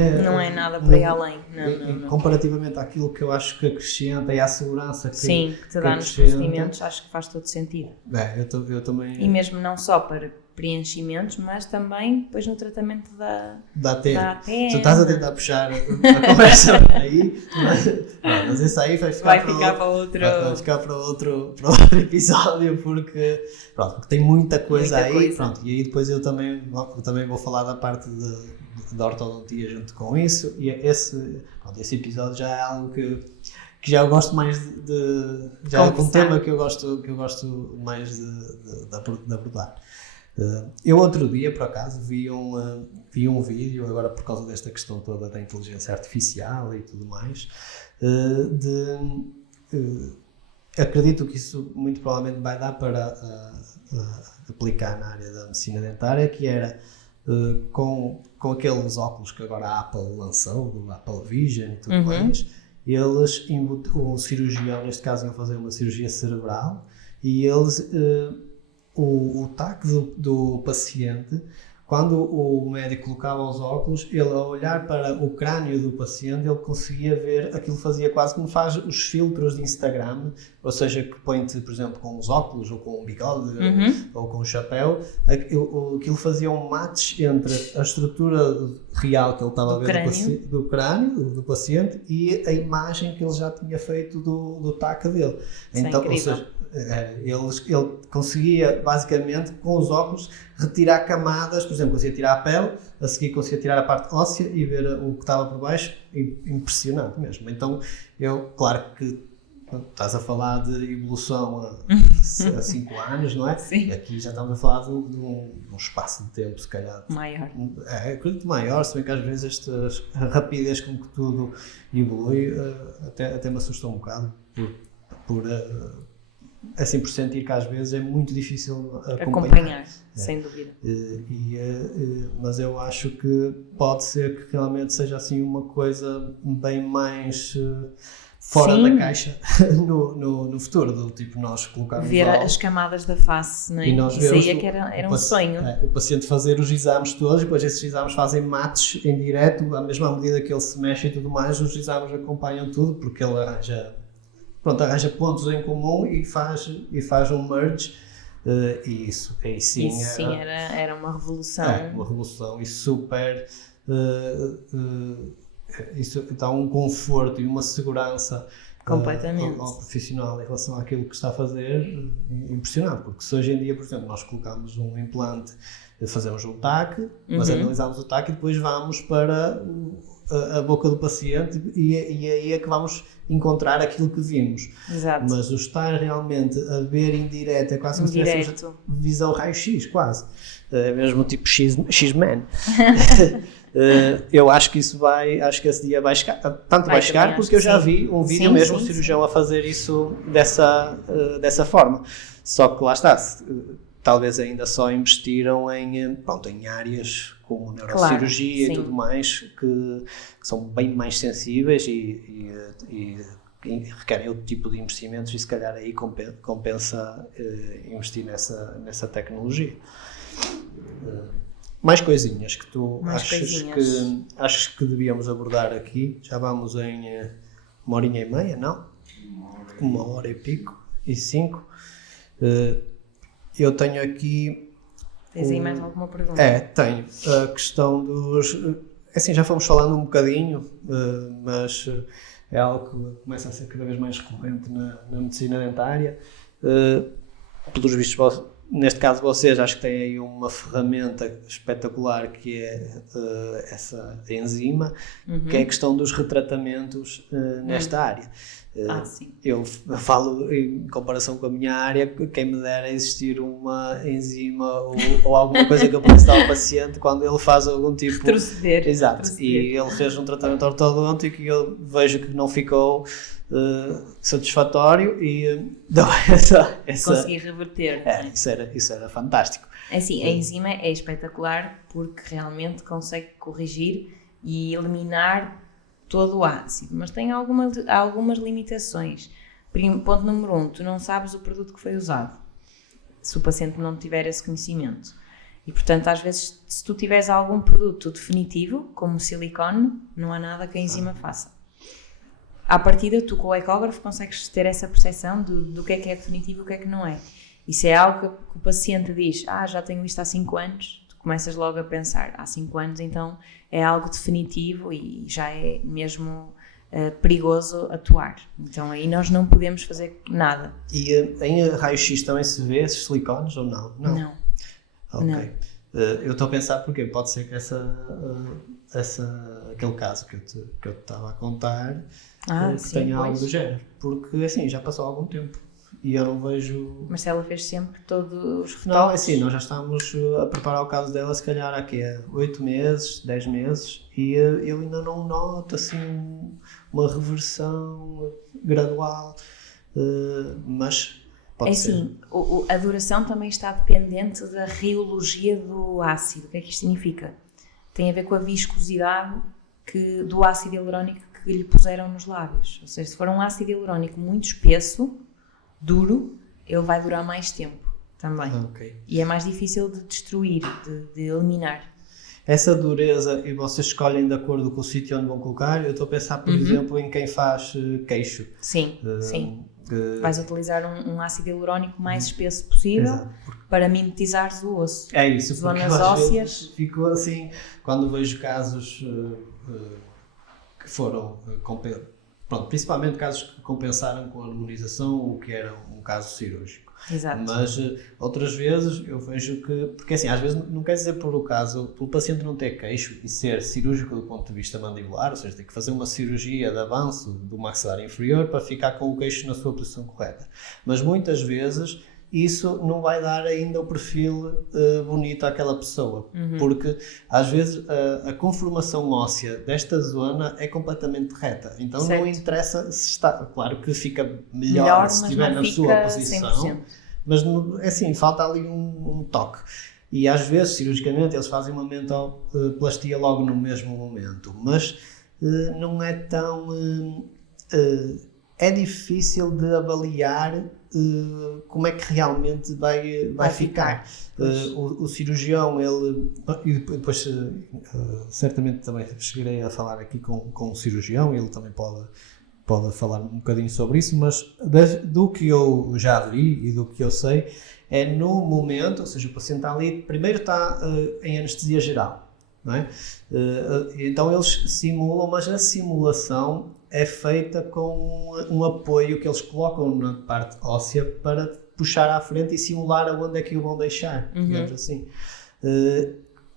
não é nada por aí além. Não. Comparativamente àquilo que eu acho que acrescenta e à segurança que te dá nos procedimentos, acho que faz todo sentido. Eu também... E mesmo não só para preenchimentos, mas também depois no tratamento da TEA. Tu estás a tentar puxar a conversa aí, mas isso aí vai ficar para outro episódio, porque tem muita coisa aí. Pronto, e aí depois eu também vou falar da parte da ortodontia junto com isso, e esse episódio já é algo que já eu gosto mais já é um tema que eu gosto mais de abordar. Eu outro dia, por acaso, vi um vídeo, agora por causa desta questão toda da inteligência artificial e tudo mais, acredito que isso muito provavelmente vai dar para aplicar na área da medicina dentária, que era com aqueles óculos que agora a Apple lançou, do Apple Vision e tudo mais, o cirurgião, neste caso, iam fazer uma cirurgia cerebral e eles, o TAC do paciente, quando o médico colocava os óculos, ele, ao olhar para o crânio do paciente, ele conseguia ver, aquilo fazia quase como faz os filtros de Instagram, ou seja, que põe-te, por exemplo, com os óculos, ou com um bigode, ou com um chapéu, aquilo fazia um match entre a estrutura real que ele estava a ver do crânio do paciente e a imagem que ele já tinha feito do TAC dele. Então, ou seja, ele conseguia, basicamente, com os óculos, retirar camadas, por exemplo, conseguia tirar a pele, a seguir conseguia tirar a parte óssea e ver o que estava por baixo, impressionante mesmo. Então, claro que estás a falar de evolução há 5 anos, não é? Sim. E aqui já estamos a falar de um espaço de tempo, se calhar. Maior. Acredito maior, se bem que às vezes a rapidez com que tudo evolui até me assusta um bocado, assim, por sentir que às vezes é muito difícil acompanhar. Sem dúvida. Mas eu acho que pode ser que realmente seja assim uma coisa bem mais fora da caixa no futuro, do tipo nós colocarmos ver as camadas da face, não é? E nós isso aí é que era um sonho. O paciente fazer os exames todos e depois esses exames fazem matches em direto, à mesma medida que ele se mexe e tudo mais, os exames acompanham tudo, porque ele arranja pontos em comum e faz um merge, e isso aí sim, era uma revolução. Uma revolução e super, isso dá um conforto e uma segurança completamente ao profissional em relação àquilo que está a fazer, impressionante, porque se hoje em dia, por exemplo, nós colocamos um implante, fazemos um TAC, mas analisamos o TAC e depois vamos para a boca do paciente e aí é que vamos encontrar aquilo que vimos. Exato. Mas o estar realmente a ver em direto é quase como se tivesse visão raio-x, quase. Mesmo tipo X-Men. Eu acho que acho que esse dia vai chegar, vai chegar porque eu já vi um vídeo um cirurgião a fazer isso dessa forma. Só que lá está, talvez ainda só investiram em áreas como neurocirurgia e tudo mais, que são bem mais sensíveis e requerem outro tipo de investimentos e se calhar aí compensa investir nessa tecnologia. Mais coisinhas que tu achas que devíamos abordar aqui. Já vamos em 1h30, não? 1h e pico e 5. Eu tenho aqui... Tens aí mais alguma pergunta? Tenho. A questão dos... Assim, já fomos falando um bocadinho, mas é algo que começa a ser cada vez mais recorrente na medicina dentária. Pelos vistos, neste caso vocês, acho que têm aí uma ferramenta espetacular que é essa enzima, que é a questão dos retratamentos nesta área. Sim. Eu falo em comparação com a minha área, quem me dera existir uma enzima ou alguma coisa que eu possa dar ao paciente quando ele faz algum tipo... Retroceder. Exato. E ele fez um tratamento ortodôntico e eu vejo que não ficou satisfatório e deu essa... Consegui reverter. Isso era fantástico. Assim, a enzima é espetacular porque realmente consegue corrigir e eliminar todo o ácido, mas tem algumas limitações. Ponto número 1, tu não sabes o produto que foi usado, se o paciente não tiver esse conhecimento. E, portanto, às vezes, se tu tiveres algum produto definitivo, como o silicone, não há nada que a enzima faça. À partida, tu com o ecógrafo consegues ter essa percepção do que é definitivo e o que é que não é. Isso é algo que o paciente diz, já tenho isto há 5 anos, tu começas logo a pensar, há 5 anos então é algo definitivo e já é mesmo perigoso atuar. Então aí nós não podemos fazer nada. E em raio-x também se vê esses silicones ou não? Não. Ok. Não. Eu estou a pensar porque pode ser que aquele caso que eu estava a contar que tenha algo do género. Porque assim, já passou algum tempo. E eu não vejo... Mas ela fez sempre todos os retoques? Não, é assim, nós já estamos a preparar o caso dela, se calhar há 8 meses, 10 meses, e eu ainda não noto assim uma reversão gradual. mas pode ser. Assim, a duração também está dependente da riologia do ácido. O que é que isto significa? Tem a ver com a viscosidade do ácido hialurónico que lhe puseram nos lábios. Ou seja, se for um ácido hialurónico muito espesso, duro, ele vai durar mais tempo também. Okay. E é mais difícil de destruir, de eliminar. Essa dureza, e vocês escolhem de acordo com o sítio onde vão colocar. Eu estou a pensar, por exemplo, em quem faz queixo. Sim, sim. Vais utilizar um ácido hialurónico mais espesso possível para mimetizares o osso. É isso, porque zonas às ósseas. vezes fico assim, quando vejo casos que foram, principalmente casos que compensaram com a harmonização, o que era um caso cirúrgico. Exato. Mas outras vezes eu vejo que, porque assim, às vezes não quer dizer pelo paciente não ter queixo e ser cirúrgico do ponto de vista mandibular, ou seja, tem que fazer uma cirurgia de avanço do maxilar inferior para ficar com o queixo na sua posição correta. Mas muitas vezes isso não vai dar ainda o perfil bonito àquela pessoa, porque às vezes a conformação óssea desta zona é completamente reta, então certo. Não interessa se está, claro que fica melhor se estiver na sua posição, 100%. Mas assim, falta ali um toque. E às vezes, cirurgicamente, eles fazem uma mentoplastia logo no mesmo momento, mas não é tão... é difícil de avaliar como é que realmente vai ficar. O cirurgião, ele... E depois, certamente também chegarei a falar aqui com o cirurgião, ele também pode falar um bocadinho sobre isso, mas do que eu já li e do que eu sei, é no momento, ou seja, o paciente está ali, primeiro está em anestesia geral, não é? Então eles simulam, mas a simulação é feita com um apoio que eles colocam na parte óssea para puxar à frente e simular aonde é que o vão deixar, digamos assim.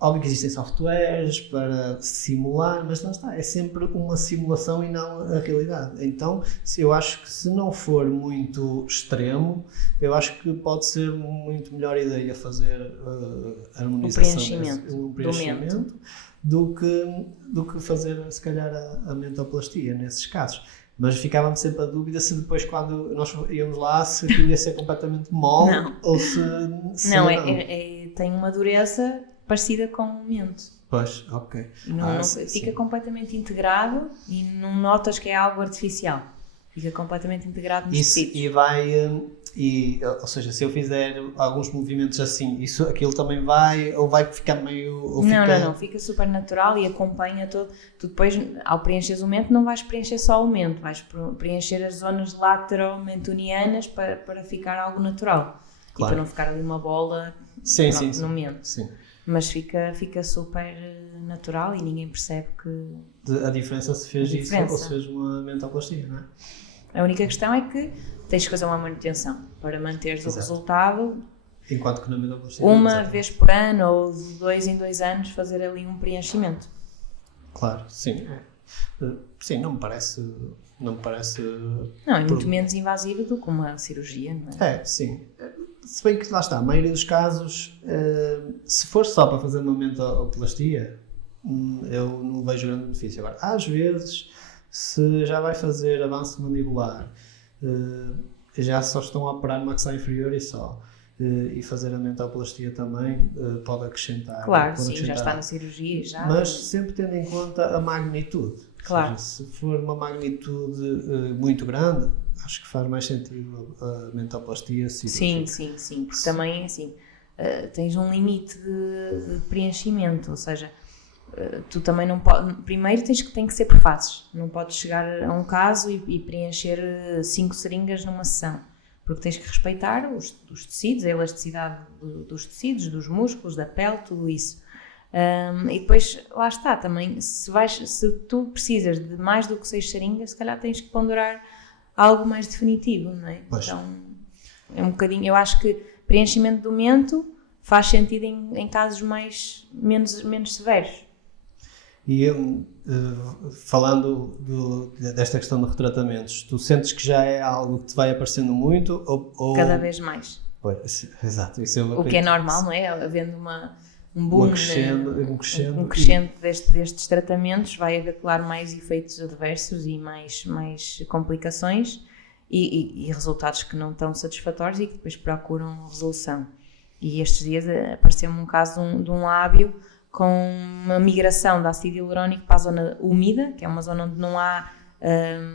Óbvio que existem softwares para simular, mas não está, é sempre uma simulação e não a realidade. Então, eu acho que se não for muito extremo, eu acho que pode ser muito melhor ideia fazer a harmonização, um preenchimento do que fazer, se calhar, a mentoplastia nesses casos. Mas ficava-me sempre a dúvida se depois, quando nós íamos lá, se aquilo ia ser completamente mole ou se não. Tem uma dureza parecida com o mento. Pois, ok. Fica completamente integrado e não notas que é algo artificial. Fica completamente integrado nos tecidos. Ou seja, se eu fizer alguns movimentos assim, aquilo também vai, ou vai ficar meio... Não, fica super natural e acompanha todo. Tu depois, ao preencheres o mento, não vais preencher só o mento, vais preencher as zonas lateromentonianas para ficar algo natural. Claro. E para não ficar ali uma bola no mento. Sim. Mas fica super natural e ninguém percebe que... A diferença se fez isso ou se fez uma mentoplastia, não é? A única questão é que tens que fazer uma manutenção para manteres o resultado. Enquanto que na mentoplastia... Uma vez por ano ou de 2 em 2 anos fazer ali um preenchimento. Claro, sim. Sim, não me parece... Não, é muito menos invasivo do que uma cirurgia, não é? É, sim. Se bem que lá está, a maioria dos casos, se for só para fazer uma mentoplastia, eu não vejo grande benefício. Agora, às vezes, se já vai fazer avanço mandibular, já só estão a operar no maxilar inferior e fazer a mentoplastia também pode acrescentar. Claro, sim, já está na cirurgia. Mas sempre tendo em conta a magnitude. Claro. Seja, se for uma magnitude muito grande, acho que faz mais sentido a mentoplastia cirúrgica. Sim, porque também assim, tens um limite de preenchimento, ou seja, tu também não podes, primeiro tem que ser por fases, não podes chegar a um caso e preencher 5 seringas numa sessão, porque tens que respeitar os tecidos, a elasticidade dos tecidos, dos músculos, da pele, tudo isso. E depois, lá está, também, se tu precisas de mais do que 6 seringas, se calhar tens que ponderar algo mais definitivo, não é? Pois. Então, é um bocadinho, eu acho que preenchimento do mento faz sentido em casos menos severos. E falando desta questão de retratamentos, tu sentes que já é algo que te vai aparecendo muito? Ou... Cada vez mais. Pois, exato. Isso o que é normal, não é? Havendo um boom, um crescendo destes tratamentos, vai haver, claro, mais efeitos adversos e mais complicações, e resultados que não estão satisfatórios e que depois procuram resolução. E estes dias apareceu-me um caso de um lábio com uma migração de ácido hialurónico para a zona úmida, que é uma zona onde não há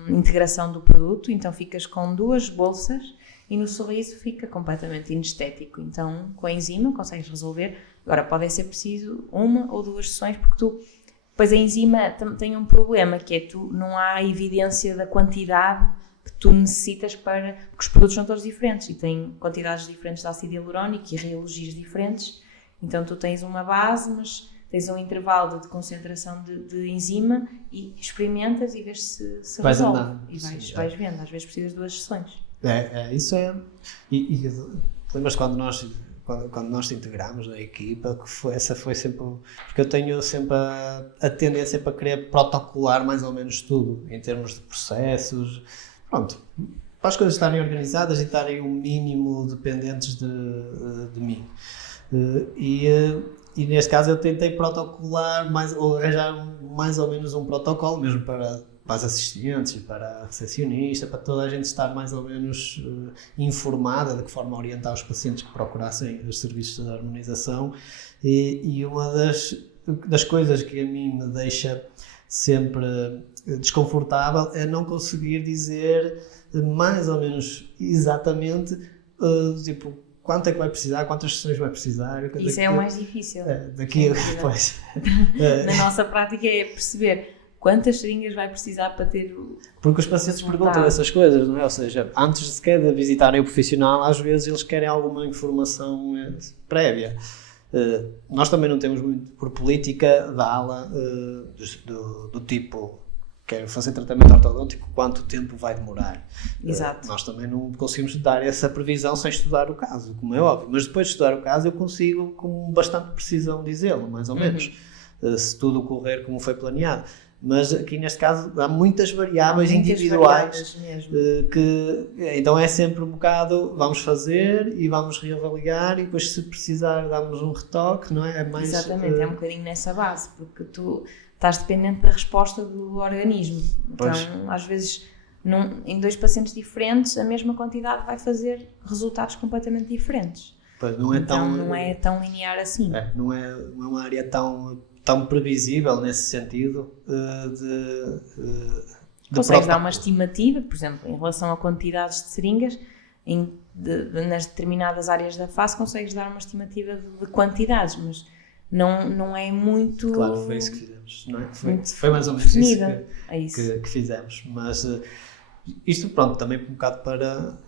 integração do produto, então ficas com 2 bolsas e no sorriso fica completamente inestético. Então, com a enzima consegues resolver. Agora, pode ser preciso 1 ou 2 sessões, porque depois a enzima tem um problema, que é não há evidência da quantidade que tu necessitas porque os produtos são todos diferentes e têm quantidades diferentes de ácido hialurónico e reologias diferentes. Então, tu tens uma base, mas tens um intervalo de concentração de enzima e experimentas e vês se resolve. Andando. E vais vendo. Às vezes precisas de 2 sessões. Isso é. E lembras quando nós te integramos na equipa, essa foi sempre. Porque eu tenho sempre a tendência para querer protocolar mais ou menos tudo, em termos de processos. Pronto, para as coisas estarem organizadas e estarem o mínimo dependentes de mim. E neste caso eu tentei protocolar ou arranjar mais ou menos um protocolo mesmo para as assistentes e para a recepcionista, para toda a gente estar mais ou menos informada de que forma orientar os pacientes que procurassem os serviços de harmonização. E uma das coisas que a mim me deixa sempre desconfortável é não conseguir dizer mais ou menos exatamente tipo, quanto é que vai precisar, quantas sessões vai precisar. Isso é o mais difícil. Depois. Na nossa prática é perceber quantas seringas vai precisar para ter o... Porque os pacientes perguntam essas coisas, não é? Ou seja, antes sequer de visitarem o profissional, às vezes eles querem alguma informação prévia. Nós também não temos muito, por política da ala, do tipo, quero fazer tratamento ortodôntico, quanto tempo vai demorar. Exato. Nós também não conseguimos dar essa previsão sem estudar o caso, como é óbvio. Mas depois de estudar o caso eu consigo com bastante precisão dizê-lo, mais ou menos, se tudo ocorrer como foi planeado. Mas aqui neste caso há muitas variáveis individuais que então é sempre um bocado vamos fazer e vamos reavaliar e depois se precisar damos um retoque, não é? É mais, exatamente, é um bocadinho nessa base, porque tu estás dependente da resposta do organismo. Então, às vezes, em 2 pacientes diferentes, a mesma quantidade vai fazer resultados completamente diferentes. Pois, não é tão linear assim. Não é uma área tão previsível nesse sentido de consegues dar uma estimativa, por exemplo, em relação a quantidades de seringas, nas determinadas áreas da face consegues dar uma estimativa de quantidades, mas não é muito... Claro, foi isso que fizemos, não é? Foi mais ou menos isso que fizemos, mas isto pronto, também um bocado para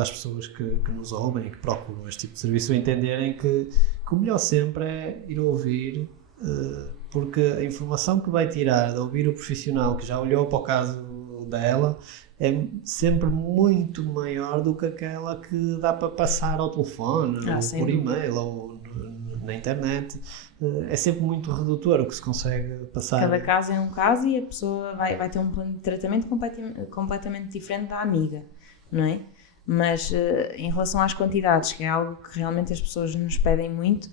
as pessoas que nos ouvem e que procuram este tipo de serviço entenderem que o melhor sempre é ir ouvir, porque a informação que vai tirar de ouvir o profissional que já olhou para o caso dela é sempre muito maior do que aquela que dá para passar ao telefone, ou por e-mail, ou na internet. É sempre muito redutor o que se consegue passar. Cada caso é um caso e a pessoa vai ter um plano de tratamento completamente diferente da amiga, não é? Mas em relação às quantidades, que é algo que realmente as pessoas nos pedem muito,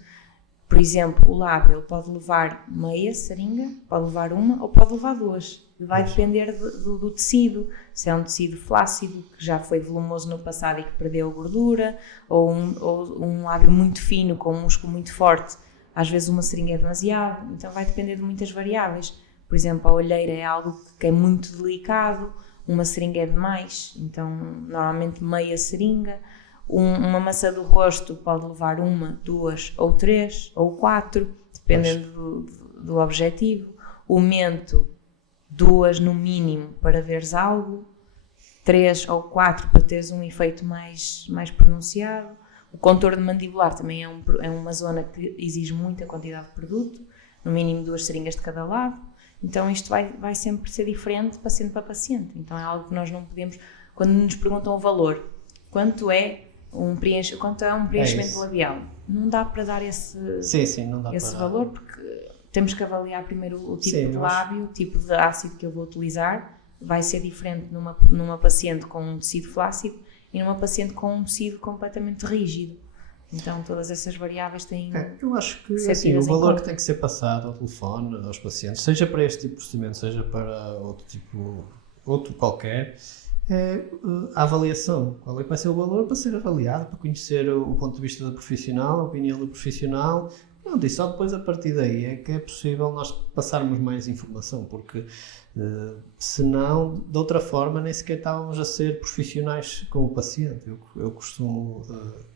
por exemplo, o lábio ele pode levar meia seringa, pode levar 1 ou pode levar 2. Vai depender do tecido, se é um tecido flácido que já foi volumoso no passado e que perdeu gordura, ou um lábio muito fino com um músculo muito forte, às vezes uma seringa é demasiado, então vai depender de muitas variáveis. Por exemplo, a olheira é algo que é muito delicado, uma seringa é demais, então normalmente meia seringa. Uma maçã do rosto pode levar 1, 2 ou 3 ou 4, dependendo do objetivo. O mento, 2 no mínimo para veres algo, 3 ou 4 para teres um efeito mais pronunciado. O contorno mandibular também é uma zona que exige muita quantidade de produto, no mínimo 2 seringas de cada lado. Então isto vai sempre ser diferente de paciente para paciente. Então é algo que nós não podemos... Quando nos perguntam o valor, quanto é um preenchimento labial? Não dá para dar esse valor, porque temos que avaliar primeiro o tipo de lábio, o tipo de ácido que eu vou utilizar. Vai ser diferente numa paciente com um tecido flácido e numa paciente com um tecido completamente rígido. Então todas essas variáveis têm eu acho que assim, o valor que tem que ser passado ao telefone, aos pacientes, seja para este tipo de procedimento, seja para outro qualquer, é a avaliação. Qual é que vai ser o valor para ser avaliado, para conhecer o ponto de vista do profissional, a opinião do profissional. Pronto, e só depois, a partir daí, é que é possível nós passarmos mais informação, porque senão, de outra forma, nem sequer estávamos a ser profissionais com o paciente. Eu costumo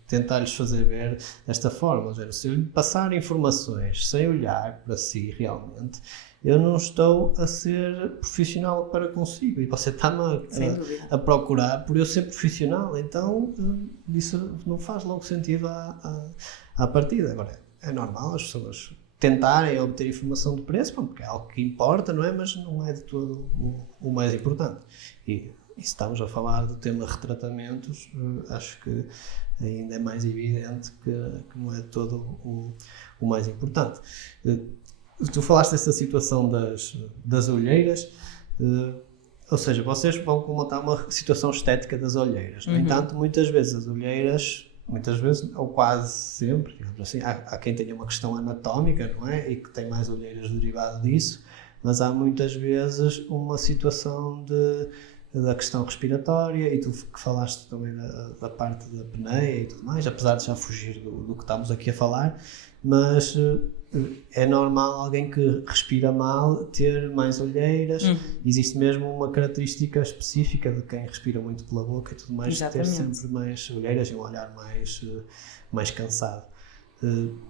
tentar-lhes fazer ver desta forma, se eu lhe passar informações sem olhar para si realmente, eu não estou a ser profissional para consigo, e você está-me a procurar por eu ser profissional, então isso não faz logo sentido à partida. Agora, é normal as pessoas tentarem obter informação de preço, porque é algo que importa, não é? Mas não é de todo o mais importante. E se estamos a falar do tema retratamentos, acho que ainda é mais evidente que não é de todo o mais importante. Tu falaste dessa situação das olheiras, ou seja, vocês vão comentar uma situação estética das olheiras. No entanto, muitas vezes as olheiras, ou quase sempre, digamos assim, há quem tenha uma questão anatómica, não é? E que tem mais olheiras derivado disso, mas há muitas vezes uma situação da questão respiratória, e tu que falaste também da parte da apneia e tudo mais, apesar de já fugir do que estamos aqui a falar, mas é normal alguém que respira mal ter mais olheiras. Existe mesmo uma característica específica de quem respira muito pela boca e tudo mais, Exatamente. ter sempre mais olheiras e um olhar mais cansado.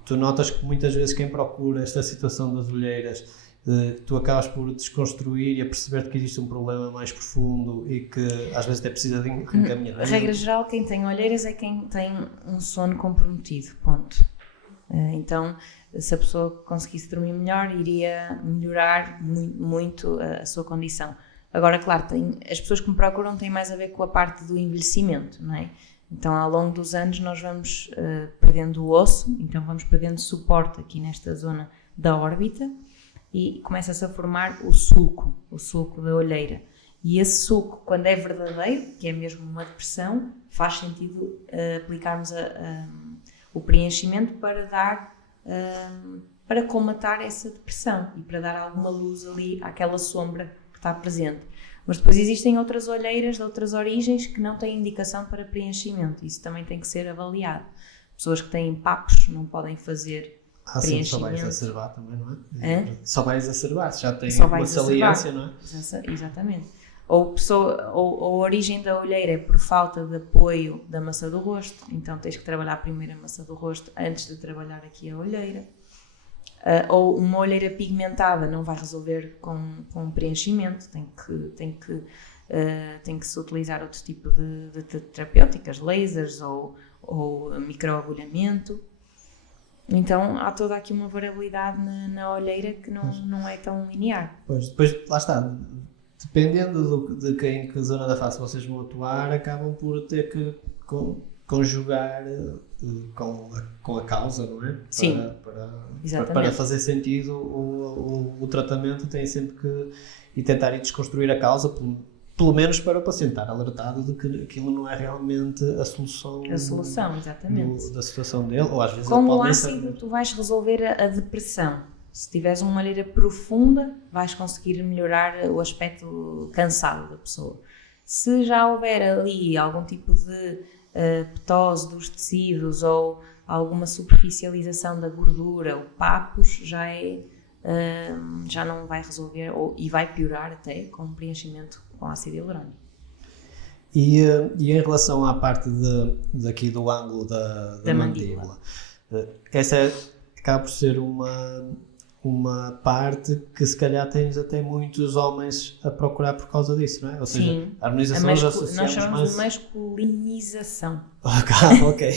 Tu notas que muitas vezes quem procura esta situação das olheiras, tu acabas por desconstruir e a perceber que existe um problema mais profundo e que às vezes até precisa de encaminhar. Regra geral, quem tem olheiras é quem tem um sono comprometido, ponto. Então, se a pessoa conseguisse dormir melhor, iria melhorar muito a sua condição. Agora, claro, as pessoas que me procuram têm mais a ver com a parte do envelhecimento, não é? Então, ao longo dos anos, nós vamos perdendo o osso, então vamos perdendo suporte aqui nesta zona da órbita, e começa-se a formar o sulco da olheira. E esse sulco, quando é verdadeiro, que é mesmo uma depressão, faz sentido aplicarmos o preenchimento para colmatar essa depressão e para dar alguma luz ali àquela sombra que está presente. Mas depois existem outras olheiras de outras origens que não têm indicação para preenchimento. Isso também tem que ser avaliado. Pessoas que têm papos não podem fazer preenchimento. Só vai exacerbar também, não é? Só vai exacerbar, já tem uma saliência, não é? Exatamente. Ou a origem da olheira é por falta de apoio da maçã do rosto, então tens que trabalhar primeiro a maçã do rosto antes de trabalhar aqui a olheira. Ou uma olheira pigmentada não vai resolver com preenchimento, tem que se utilizar outro tipo de terapêuticas, lasers ou microagulhamento. Então há toda aqui uma variabilidade na olheira que não é tão linear. Pois, depois, lá está, dependendo de em que zona da face vocês vão atuar, acabam por ter que conjugar com a causa, não é? Sim, para fazer sentido o tratamento, tem sempre que tentar desconstruir a causa, pelo menos para o paciente estar alertado de que aquilo não é realmente a solução exatamente. Da situação dele, ou às vezes com o ácido tu vais resolver a depressão. Se tiveres uma olheira profunda, vais conseguir melhorar o aspecto cansado da pessoa. Se já houver ali algum tipo de ptose dos tecidos ou alguma superficialização da gordura ou papos, já não vai resolver e vai piorar até com preenchimento com ácido hialurónico. E em relação à parte daqui do ângulo da mandíbula, essa acaba por ser uma parte que se calhar tens até muitos homens a procurar por causa disso, não é? Ou seja, sim, a harmonização já associamos nós chamamos mais... de masculinização. Ok.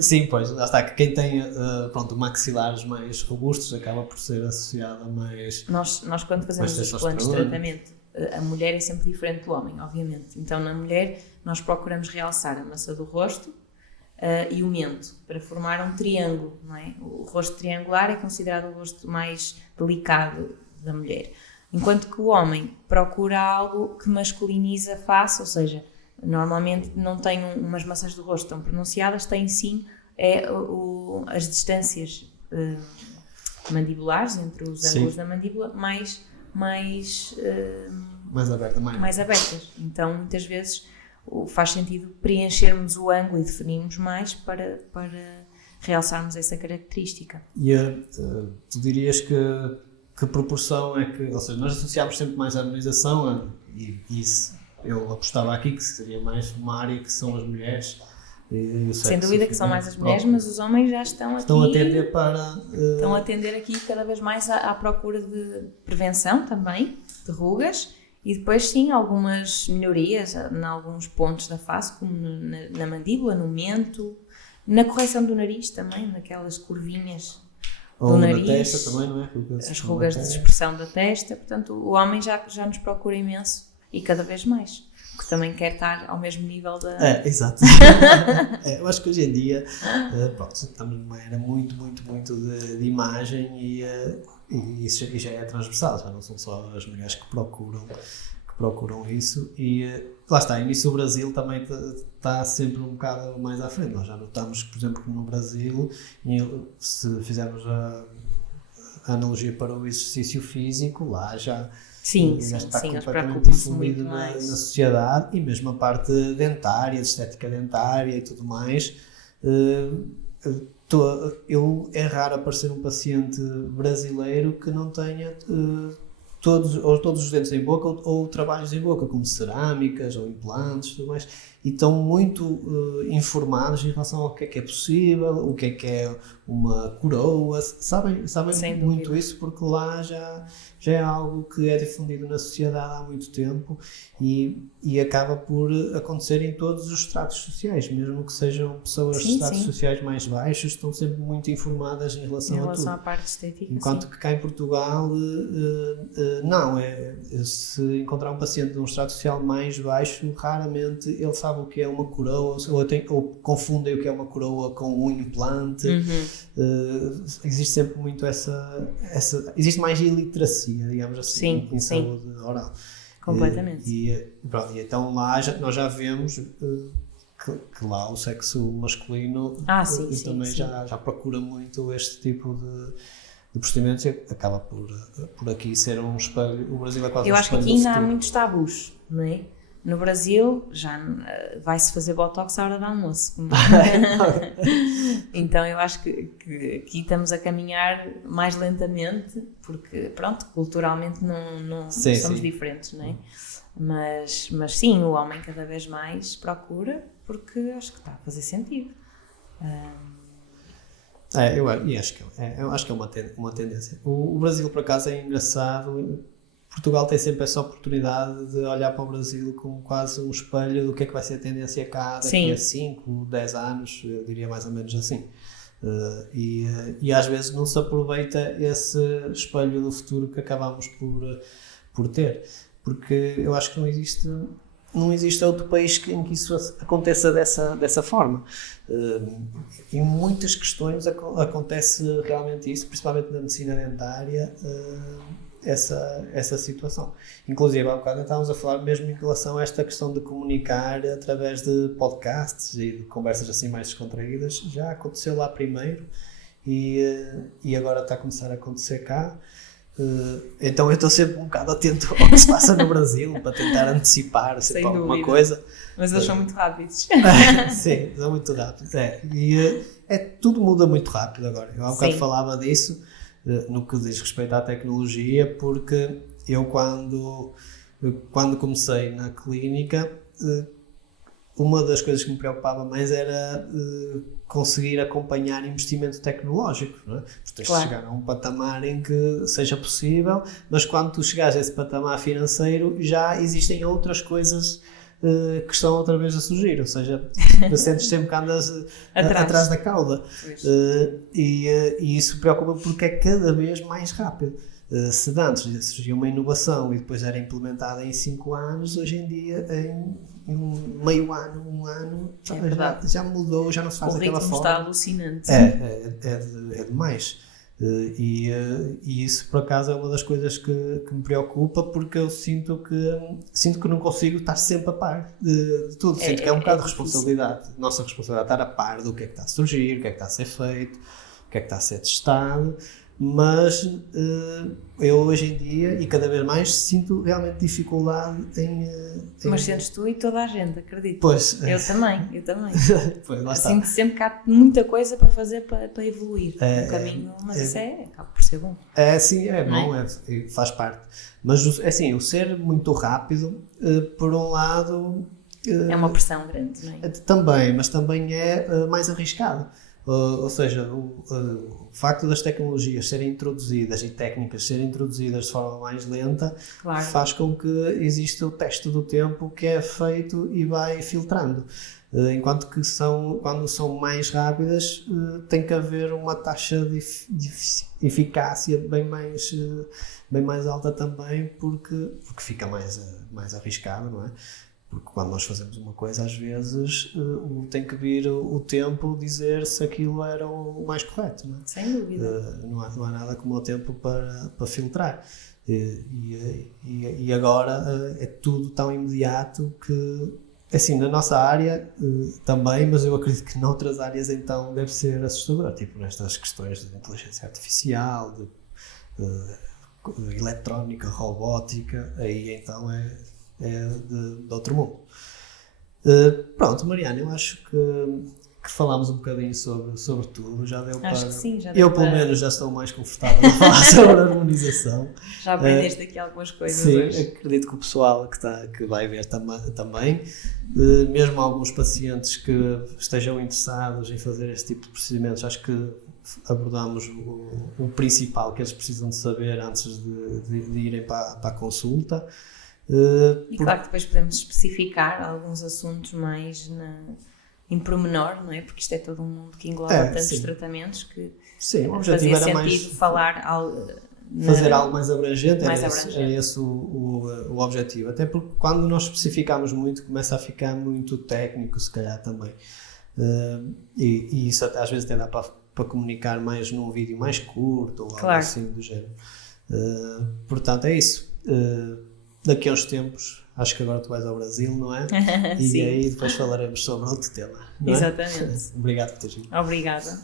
Sim, pois, lá está, que quem tem maxilares mais robustos acaba por ser associado a mais... Nós quando fazemos os planos de tratamento, a mulher é sempre diferente do homem, obviamente. Então na mulher nós procuramos realçar a maçã do rosto e o mento, para formar um triângulo, não é? O rosto triangular é considerado o rosto mais delicado da mulher, enquanto que o homem procura algo que masculiniza a face, ou seja, normalmente não tem umas maçãs do rosto tão pronunciadas, tem sim as distâncias mais aberta, mais abertas. Então, muitas vezes, faz sentido preenchermos o ângulo e definirmos mais para realçarmos essa característica. E tu dirias que proporção é que, ou seja, nós associamos sempre mais a harmonização e isso eu apostava aqui que seria mais uma área que são as mulheres. Sem dúvida que são mais as mulheres, mas os homens já estão a tender para... Estão a atender aqui cada vez mais à procura de prevenção também, de rugas, e depois sim algumas melhorias em alguns pontos da face, como na mandíbula, no mento, na correção do nariz também, naquelas curvinhas do nariz. Ou na testa também, não é? As rugas de expressão da testa. Portanto, o homem já nos procura imenso e cada vez mais. Que também quer estar ao mesmo nível da... Exato. Eu acho que hoje em dia, estamos numa era muito de imagem e isso já é transversal, já não são só as mulheres que procuram isso e lá está, e nisso o Brasil também está sempre um bocado mais à frente. Nós já notamos, por exemplo, que no Brasil, se fizermos a analogia para o exercício físico, lá já... Sim, está sim, completamente difundido na sociedade e mesmo a parte dentária, de estética dentária e tudo mais. É raro aparecer um paciente brasileiro que não tenha todos os dentes em boca ou trabalhos em boca, como cerâmicas ou implantes e tudo mais, e estão muito informados em relação ao que é possível, o que é uma coroa, sabem muito isso, porque lá já é algo que é difundido na sociedade há muito tempo e acaba por acontecer em todos os estratos sociais, mesmo que sejam pessoas de estratos sociais mais baixos, estão sempre muito informadas em relação a tudo. À parte estética, enquanto que cá em Portugal não, se encontrar um paciente de um estrato social mais baixo, raramente ele sabe o que é uma coroa, ou confundem o que é uma coroa com um implante. Existe sempre muito existe mais iliteracia, digamos assim, em saúde oral. Completamente. E então lá nós já vemos que lá o sexo masculino também já procura muito este tipo de procedimentos e acaba por aqui ser um espelho. O Brasil é quase um espelho. Eu acho que aqui ainda há muitos tabus, não é? No Brasil já vai-se fazer botox à hora do almoço. Então eu acho que aqui estamos a caminhar mais lentamente, porque pronto, culturalmente não somos diferentes, não é? Mas sim, o homem cada vez mais procura, porque acho que está a fazer sentido. Eu acho que é uma tendência. O Brasil, por acaso, é engraçado. Portugal tem sempre essa oportunidade de olhar para o Brasil como quase um espelho do que é que vai ser a tendência cá daqui a 5, 10 anos, eu diria mais ou menos assim. E às vezes não se aproveita esse espelho do futuro que acabamos por ter. Porque eu acho que não existe outro país em que isso aconteça dessa forma. Em muitas questões acontece realmente isso, principalmente na medicina dentária, essa situação. Inclusive, há bocado estávamos a falar mesmo em relação a esta questão de comunicar através de podcasts e de conversas assim mais descontraídas. Já aconteceu lá primeiro e agora está a começar a acontecer cá. Então eu estou sempre um bocado atento ao que se passa no Brasil para tentar antecipar sempre alguma coisa. Mas eles são muito rápidos. Sim, são muito rápidos. Tudo muda muito rápido agora. Eu há bocado falava disso no que diz respeito à tecnologia, porque eu quando comecei na clínica, uma das coisas que me preocupava mais era conseguir acompanhar investimento tecnológico, não é? Porque tens de chegar a um patamar em que seja possível, mas quando tu chegares a esse patamar financeiro já existem outras coisas que estão outra vez a surgir, ou seja, sentes sempre que andas atrás da cauda, e isso preocupa porque é cada vez mais rápido. Se antes surgia uma inovação e depois era implementada em 5 anos, hoje em dia em meio ano, um ano, já mudou, já não se faz daquela forma. O ritmo está alucinante. É demais. E isso por acaso é uma das coisas que me preocupa, porque eu sinto que não consigo estar sempre a par de tudo. Sinto que é um bocado de responsabilidade, nossa responsabilidade, estar a par do que é que está a surgir, o que é que está a ser feito, o que é que está a ser testado, mas eu hoje em dia, e cada vez mais, sinto realmente dificuldade em... Mas sentes tu e toda a gente, acredito. Pois. Eu também. Pois, lá está. Sinto sempre que há muita coisa para fazer para evoluir no caminho, mas isso acaba por ser bom. Sim, é bom, faz parte. Mas, assim, o ser muito rápido, por um lado... É uma pressão grande, não é? Também, mas também é mais arriscado. Ou seja, o facto das tecnologias serem introduzidas e técnicas serem introduzidas de forma mais lenta, claro, faz com que exista o teste do tempo que é feito e vai filtrando. Enquanto que quando são mais rápidas, tem que haver uma taxa de eficácia bem mais alta também, porque fica mais arriscado, não é? Porque quando nós fazemos uma coisa, às vezes tem que vir o tempo dizer se aquilo era o mais correto, não é? Sem dúvida. Não há nada como o tempo para filtrar. E agora é tudo tão imediato que, assim, na nossa área também, mas eu acredito que noutras áreas então deve ser assustador, tipo nestas questões de inteligência artificial, de eletrónica, robótica, aí então é de outro mundo. Pronto, Mariana, eu acho que falámos um bocadinho sobre tudo, já deu acho que sim, já deu pelo menos já estou mais confortável a falar sobre a harmonização. Já aprendeste aqui algumas coisas sim, hoje. Acredito que o pessoal que vai ver também, mesmo alguns pacientes que estejam interessados em fazer este tipo de procedimentos, acho que abordamos o principal que eles precisam de saber antes de irem para a consulta. E claro que depois podemos especificar alguns assuntos mais em pormenor, não é? Porque isto é todo um mundo que engloba tantos tratamentos que sim, o objetivo fazia era sentido fazer algo mais abrangente, era esse o objetivo. Até porque quando nós especificamos muito, começa a ficar muito técnico, se calhar também. E isso às vezes até dá para comunicar mais num vídeo mais curto ou algo assim do género. Portanto, é isso. Daqui a uns tempos, acho que agora tu vais ao Brasil, não é? E aí depois falaremos sobre outro tema. Não é? Exatamente. Obrigado por teres vindo. Obrigada.